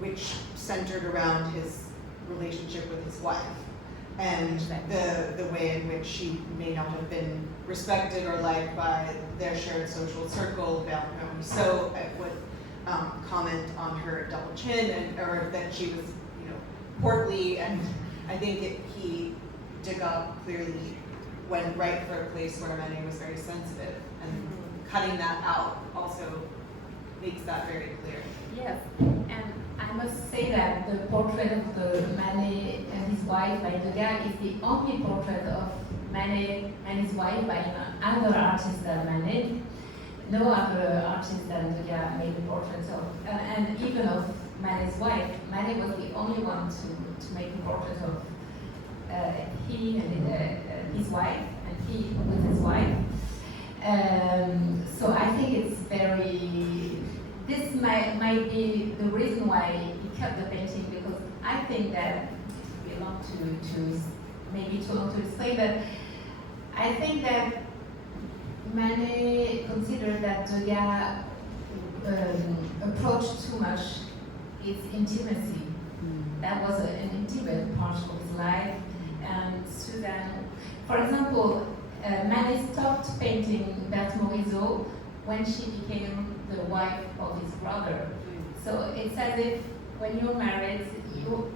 which centered around his relationship with his wife and the way in which she may not have been respected or liked by their shared social circle. So I would comment on her double chin or that she was, portly, and I think Degas clearly went right for a place where Manet was very sensitive, and cutting that out also makes that very clear. Yes, and I must say that the portrait of the Manet and his wife by Degas is the only portrait of Manet and his wife by another artist than Manet. no other artist than Degas made a portrait of, and even of Manet's wife. Manet was the only one to make a portrait of he and his wife, and he with his wife. So I think it's very, this might be the reason why he kept the painting, because I think that, it belongs to maybe too long to explain, but I think that Manet considered that Degas approached too much its intimacy. That was an intimate part of his life. And Suzanne, for example, Manet stopped painting Berthe Morisot when she became the wife of his brother. So it's as if when you're married,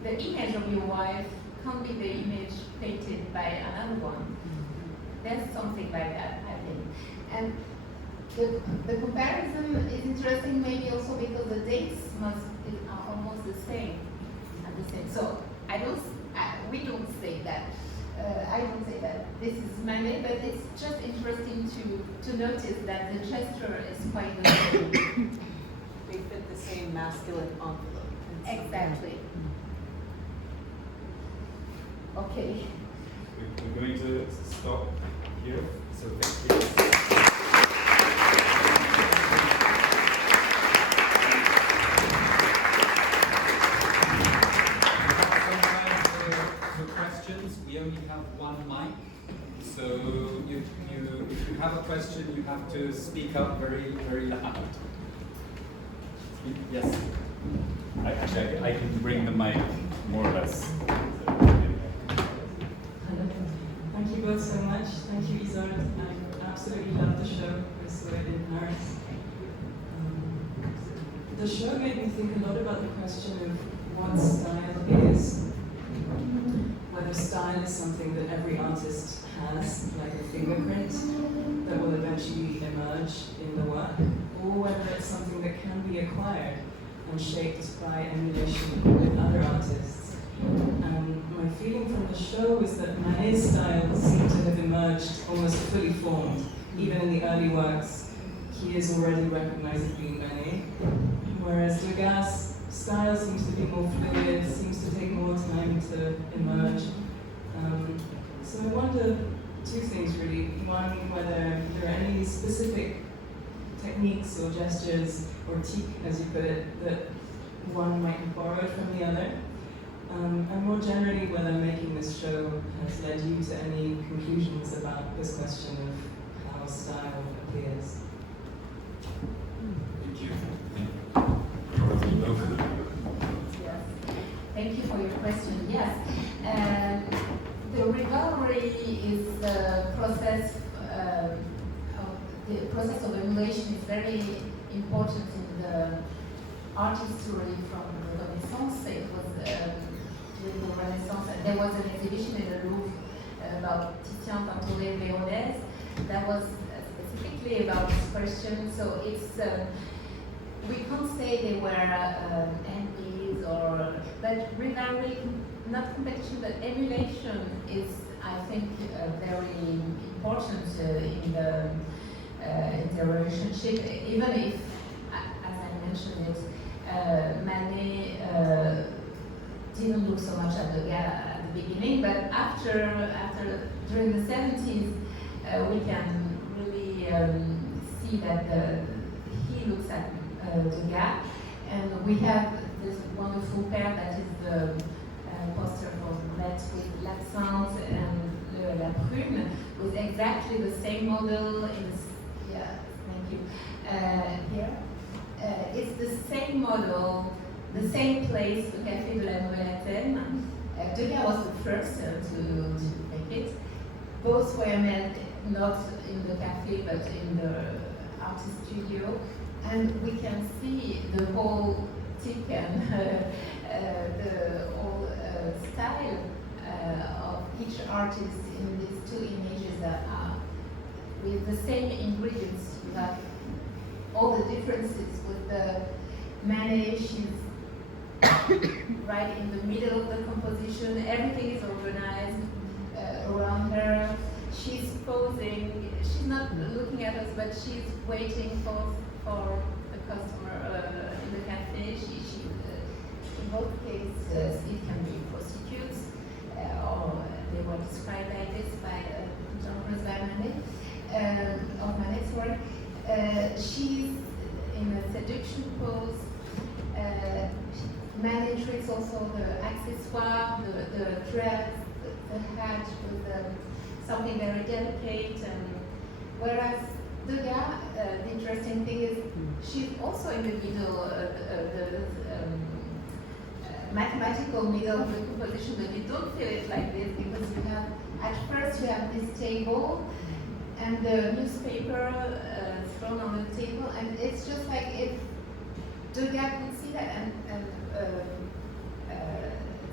the image of your wife can't be the image painted by another one. There's something like that, I think. And the comparison is interesting, maybe also because the dates are almost the same. So we don't say that. I don't say that this is Manet, but it's just interesting to notice that the gesture is quite the same. They fit the same masculine envelope. Exactly. Okay. We're going to stop here. So thank you. We only have one mic, so if you have a question, you have to speak up very, very loud. Yes. I can bring the mic more or less. Thank you both so much. Thank you, Isolde. I absolutely love the show. I saw it in Paris. The show made me think a lot about the question of what style is. Whether style is something that every artist has, like a fingerprint, that will eventually emerge in the work, or whether it's something that can be acquired and shaped by emulation with other artists. My feeling from the show was that Manet's style seemed to have emerged almost fully formed. Even in the early works, he is already recognized as being Manet, whereas Degas' style seems to be more fluid, seems to take more time to emerge. So I wonder two things really. One, whether there are any specific techniques or gestures, or tic as you put it, that one might have borrowed from the other. And more generally, whether making this show has led you to any conclusions about this question of how style appears. Thank you. Yes. Thank you for your question. Yes. The rivalry is the process of emulation is very important in the art history from the Renaissance. It was during the Renaissance, and there was an exhibition in the Louvre about Titien, Tintoret, Véronèse that was specifically about this question. So it's we can't say they were enemies but rivalry, not competition, but emulation is, I think, very important in the relationship. Even if, as I mentioned it, Manet didn't look so much at Degas at the beginning, but during the 70s, we can really see that he looks at Degas, and we have this wonderful pair that is the poster for Met with l'absinthe and la prune, with exactly the same model. Thank you. Here, it's the same model, the same place, the Café de la Nouvelle Athènes. Degas was the first to make it. Both were made not in the cafe but in the artist studio, and we can see the whole tic and the whole style of each artist in these two images that are with the same ingredients. You have all the differences with the Manet. She's right in the middle of the composition. Everything is organized around her. She's posing. She's not looking at us but she's waiting for a customer in the cafe. In both cases, it can be prostitutes, or they were described like this by Jean-Claude Manet, of Manet's work. She's in a seduction pose. Manet treats also the accessoire, the dress, the hat with something very delicate. Whereas Degas, the interesting thing is she's also in the middle, the mathematical middle of the composition, but you don't feel it like this because you have, at first you have this table and the newspaper thrown on the table, and it's just like if Degas could see that and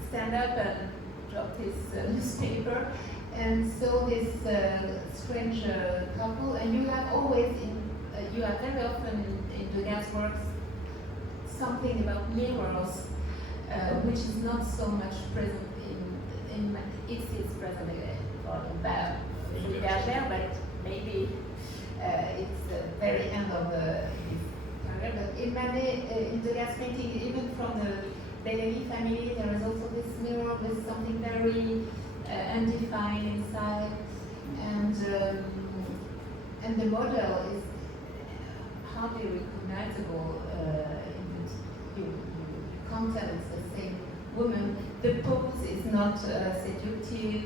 stand up and drop his newspaper, and so this strange couple, and you have always you have very often in Degas' works something about mirrors, which is not so much present in it is present in Berger, but maybe it's the very end of his career. But in Manet, in Degas' painting, even from the Bellamy family, there is also this mirror with something very undefined inside, and the model is hardly recognizable. You can't tell it's the same woman. The pose is not seductive.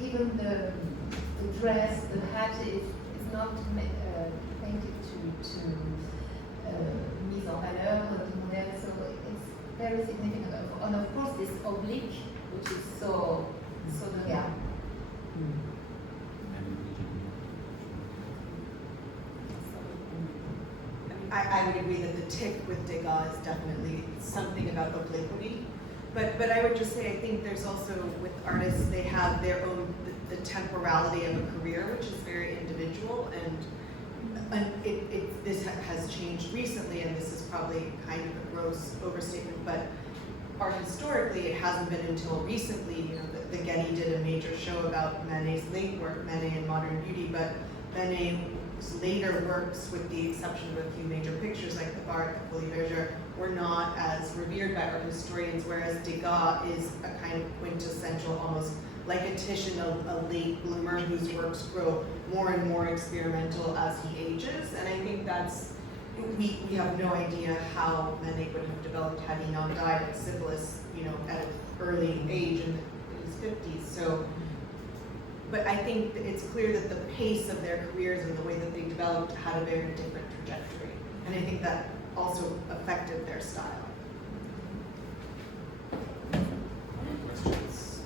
Even the dress, the hat is not painted to mise en valeur du modèle. So it's very significant. And of course, this oblique, which is so Degas. I would agree that the tick with Degas is definitely something about obliquity. But I would just say, I think there's also, with artists, they have their own, the temporality of a career, which is very individual, and this has changed recently, and this is probably kind of a gross overstatement, but art historically, it hasn't been until recently, you know, the Getty did a major show about Manet's late work, Manet and Modern Beauty, but Manet's later works, with the exception of a few major pictures like the Barque, Folie Bergère, were not as revered by art historians, whereas Degas is a kind of quintessential, almost like a Titian, a late bloomer whose works grow more and more experimental as he ages. And I think that's, we have no idea how Manet would have developed had he not died of syphilis, you know, at an early age in his 50s. So, but I think that it's clear that the pace of their careers and the way that they developed had a very different trajectory. And I think that also affected their style. Questions?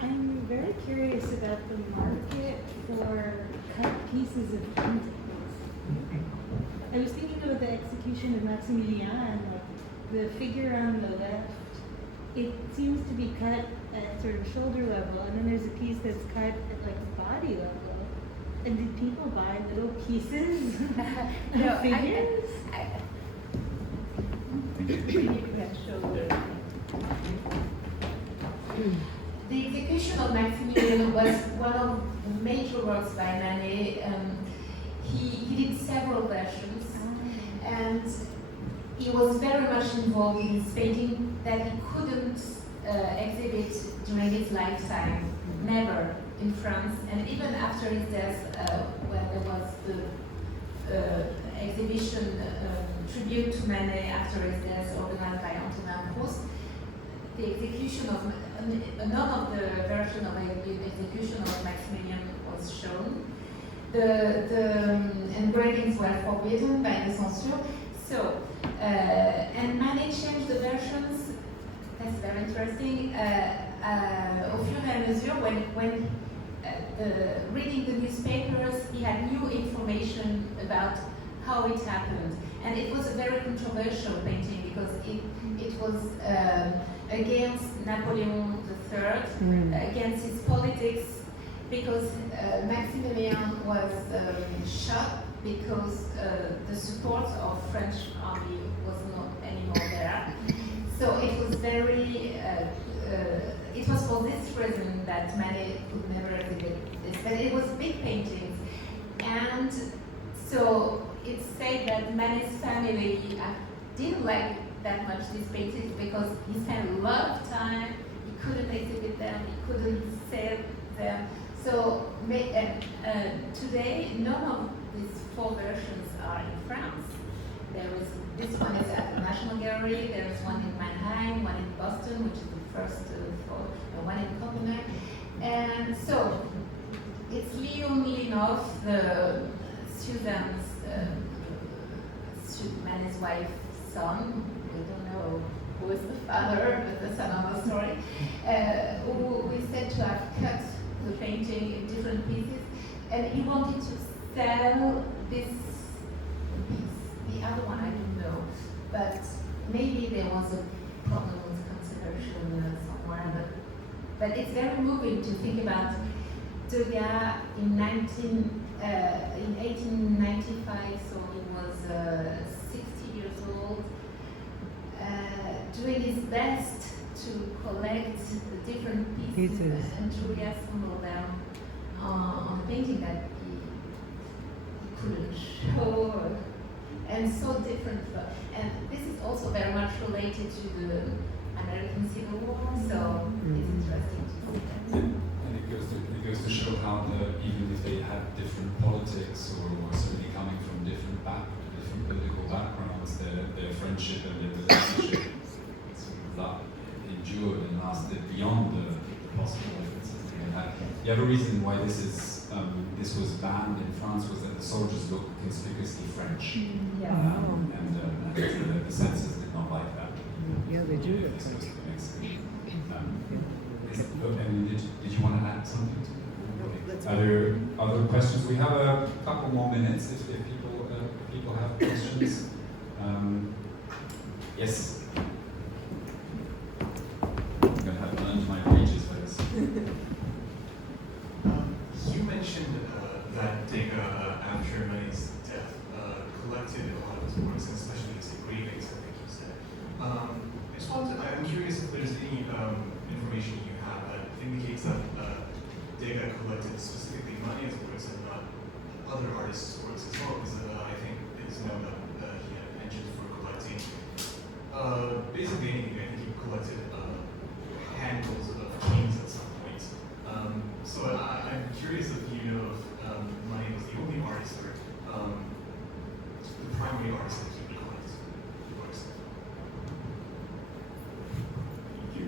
I'm very curious about the market for cut pieces of paintings. I was thinking about the execution of Maximilien, and like the figure on the left, it seems to be cut at sort of shoulder level, and then there's a piece that's cut at like body level. And did people buy little pieces of figures? The execution of Maximilien was one of the major works by Manet. He did several versions, and he was very much involved in his painting that he couldn't exhibit during his lifetime, never in France, and even after his death, when there was the exhibition tribute to Manet after his death organized by Antonin Proust, the execution of none of the version of the execution of Maximilien was shown. The engravings were forbidden by the censure. So, and Manet changed the versions. That's very interesting. Au fur et à mesure, when reading the newspapers, he had new information about how it happened, and it was a very controversial painting because it was against Napoleon III, against his politics, because Maximilien was shot because the support of French army was not anymore there. So it was very, it was for this reason that Manet could never exhibit but it was big paintings. And so it's said that Manet's family didn't like that much these paintings because he spent a lot of time, he couldn't exhibit them, he couldn't sell them. So today, none of these 4 versions are in France. There is, this one is at the National Gallery, there is one in Mannheim, one in Boston, which is the first one in Copenhagen. And so, it's Leon Linov, the Suzanne's, Manet's wife's son, we don't know who is the father, but the son of the story, who is said to have cut the painting in different pieces, and he wanted to sell this piece. The other one I don't know, but maybe there was a problem with conservation somewhere. But it's very moving to think about Degas in 1895, so he was 60 years old, doing his best to collect the different pieces and to reassemble them on a painting that he couldn't show, and so different. And this is also very much related to the American Civil War, so it's interesting to see that. And it goes to show how even if they had different politics or certainly coming from different political backgrounds, their friendship and their relationship endured and lasted beyond the possible differences they had. The other reason why this was banned in France was that the soldiers looked conspicuously French, and the censors did not like that. Yeah, they do. Did you want to add something to that? Are there other questions? We have a couple more minutes if people have questions. Yes. I'm going to have to learn my pages for this. You mentioned that Degas, after Manet's death, collected a lot of his works, and especially his engravings, I think you said. I'm curious if there's any information you have that indicates that Degas collected specifically Manet's works and not other artists' works as well, because I think it's known that he had a penchant for collecting basically anything. I think he collected handles of kings at some point. So I'm curious if you know if Manet was the only artist or the primary artist that he would collect works. Thank you.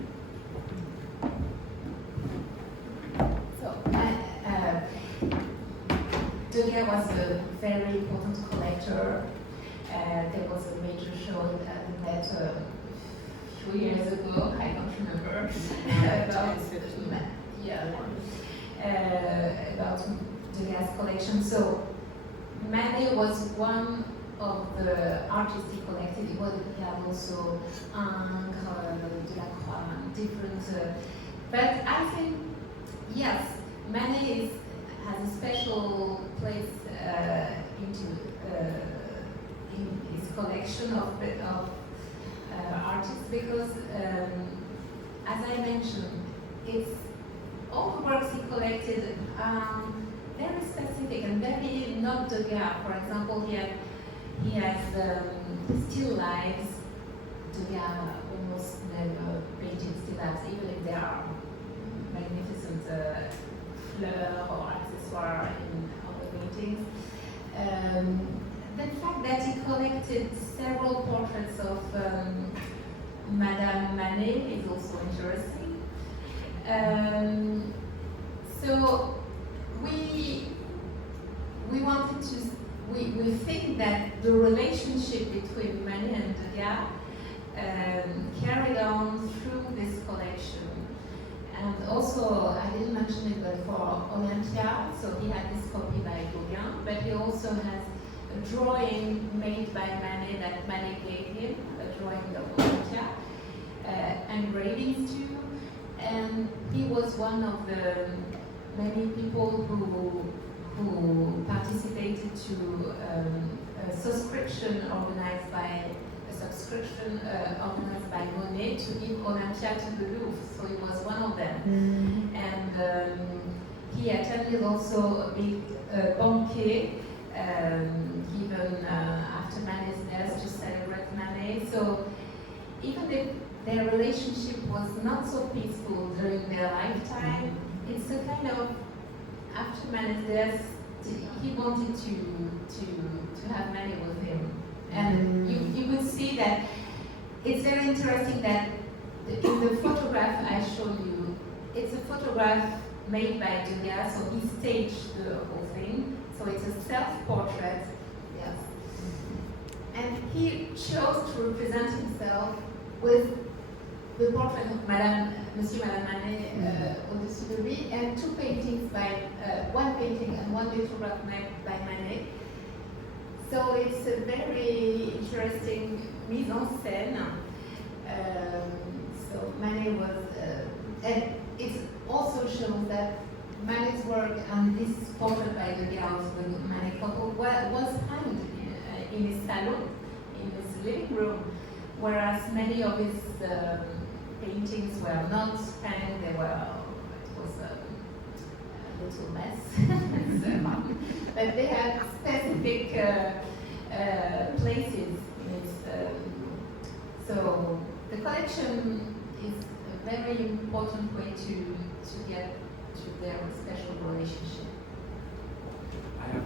So, Degas was a very important collector. There was a major show at the Met a few years ago, I don't remember, about Degas' collection. So Manet was one of the artists he collected. He had also Ingres, Delacroix, different. But I think, yes, Manet has a special place in his collection of artists because, as I mentioned, it's all the works he collected very specific and very not Degas. For example, he has still lives. Degas almost never painted still lives, even if there are magnificent fleurs or accessoires in other paintings. The fact that he collected several portraits of Madame Manet is also interesting. So we wanted to, we think that the relationship between Manet and Degas carried on through this collection. And also, I didn't mention it, but for Olympia, so he had this copy by Gauguin, but he also has a drawing made by Manet that Manet gave him, a drawing of Olympia, engravings too. And he was one of the many people who participated to a subscription organized by Monet to give Olympia to the Louvre. So he was one of them. And he he attended also a big banquet given after Manet's death to celebrate Manet. So even if their relationship was not so peaceful during their lifetime, it's a kind of, after Manet's death, he wanted to have Manet with him. And you would see that it's very interesting that in the photograph I showed you, it's a photograph made by Degas, so he staged the whole thing. So it's a self-portrait, yes. And he chose to represent himself with the portrait of Monsieur Madame Manet au-dessus de lui, and two paintings by, one painting and one lithograph made by Manet. So it's a very interesting mise en scène. So Manet was, and it also shows that Manet's work and this portrait by Degas with Manet couple was hanged in his salon, in his living room, whereas many of his paintings were not hanged, they were, it was a little mess. But they had specific places in his, so the collection is a very important way to get to their special relationship. I have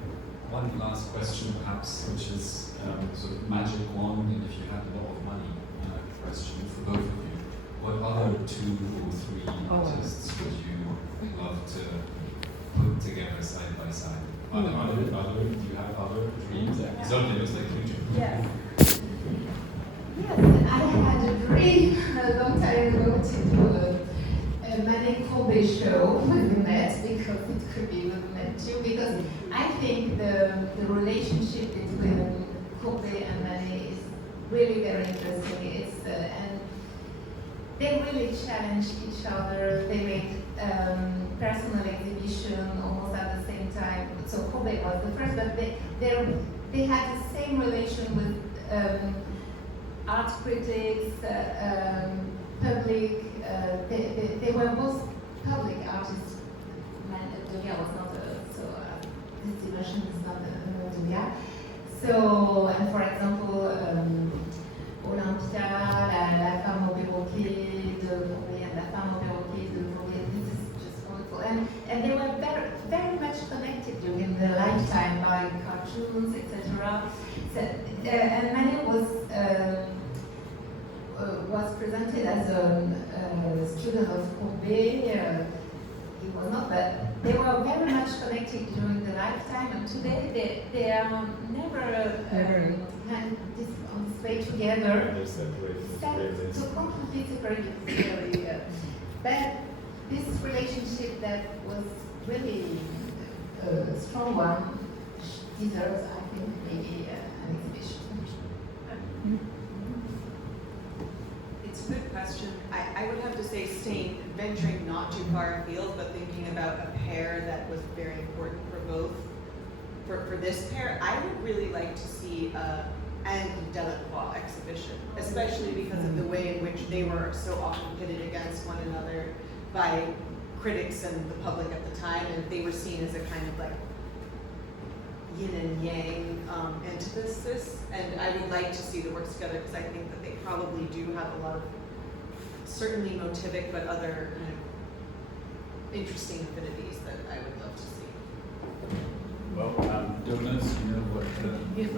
one last question, perhaps, which is sort of magic wand, and if you had a lot of money, question for both of you. What other 2 or 3 artists would you love to put together side by side? Do you have other dreams? Isolde looks like you do. Yes. Yes, I had a dream a long time ago to do a Manet Courbet show with Manet, because it could be with Manet too, because I think the relationship between Courbet and Manet is really very interesting. It's and they really challenged each other. They made personal exhibition almost at the same time. So Courbet was the first, but they had the same relation with art critics, public. They were both public artists. Degas was not this dimension is not Degas. So, and for example, Olympia, la femme au perroquet de Courbet, and la femme au perroquet de Courbet. This is just wonderful. And they were very, very much connected during their lifetime by cartoons, etc. So, and Manet was presented as a student of Courbet. He was not, but they were very much connected during the lifetime, and today they are never had this on display together. They're separated. So completely separated. But this relationship that was really a strong one deserves, I think, maybe an exhibition. It's a good question. I would have to say, venturing not too far afield, but thinking about a pair that was very important for both. For this pair, I would really like to see an Delacroix exhibition, especially because of the way in which they were so often pitted against one another by critics and the public at the time, and they were seen as a kind of like yin and yang antithesis. And I would like to see the works together, because I think that they probably do have a lot of, certainly motivic, but other kind of interesting affinities that I would love to see. Well, donuts, you know what Thank you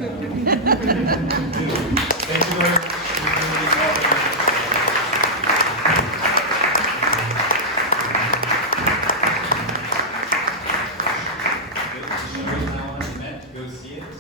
very much. Go see it.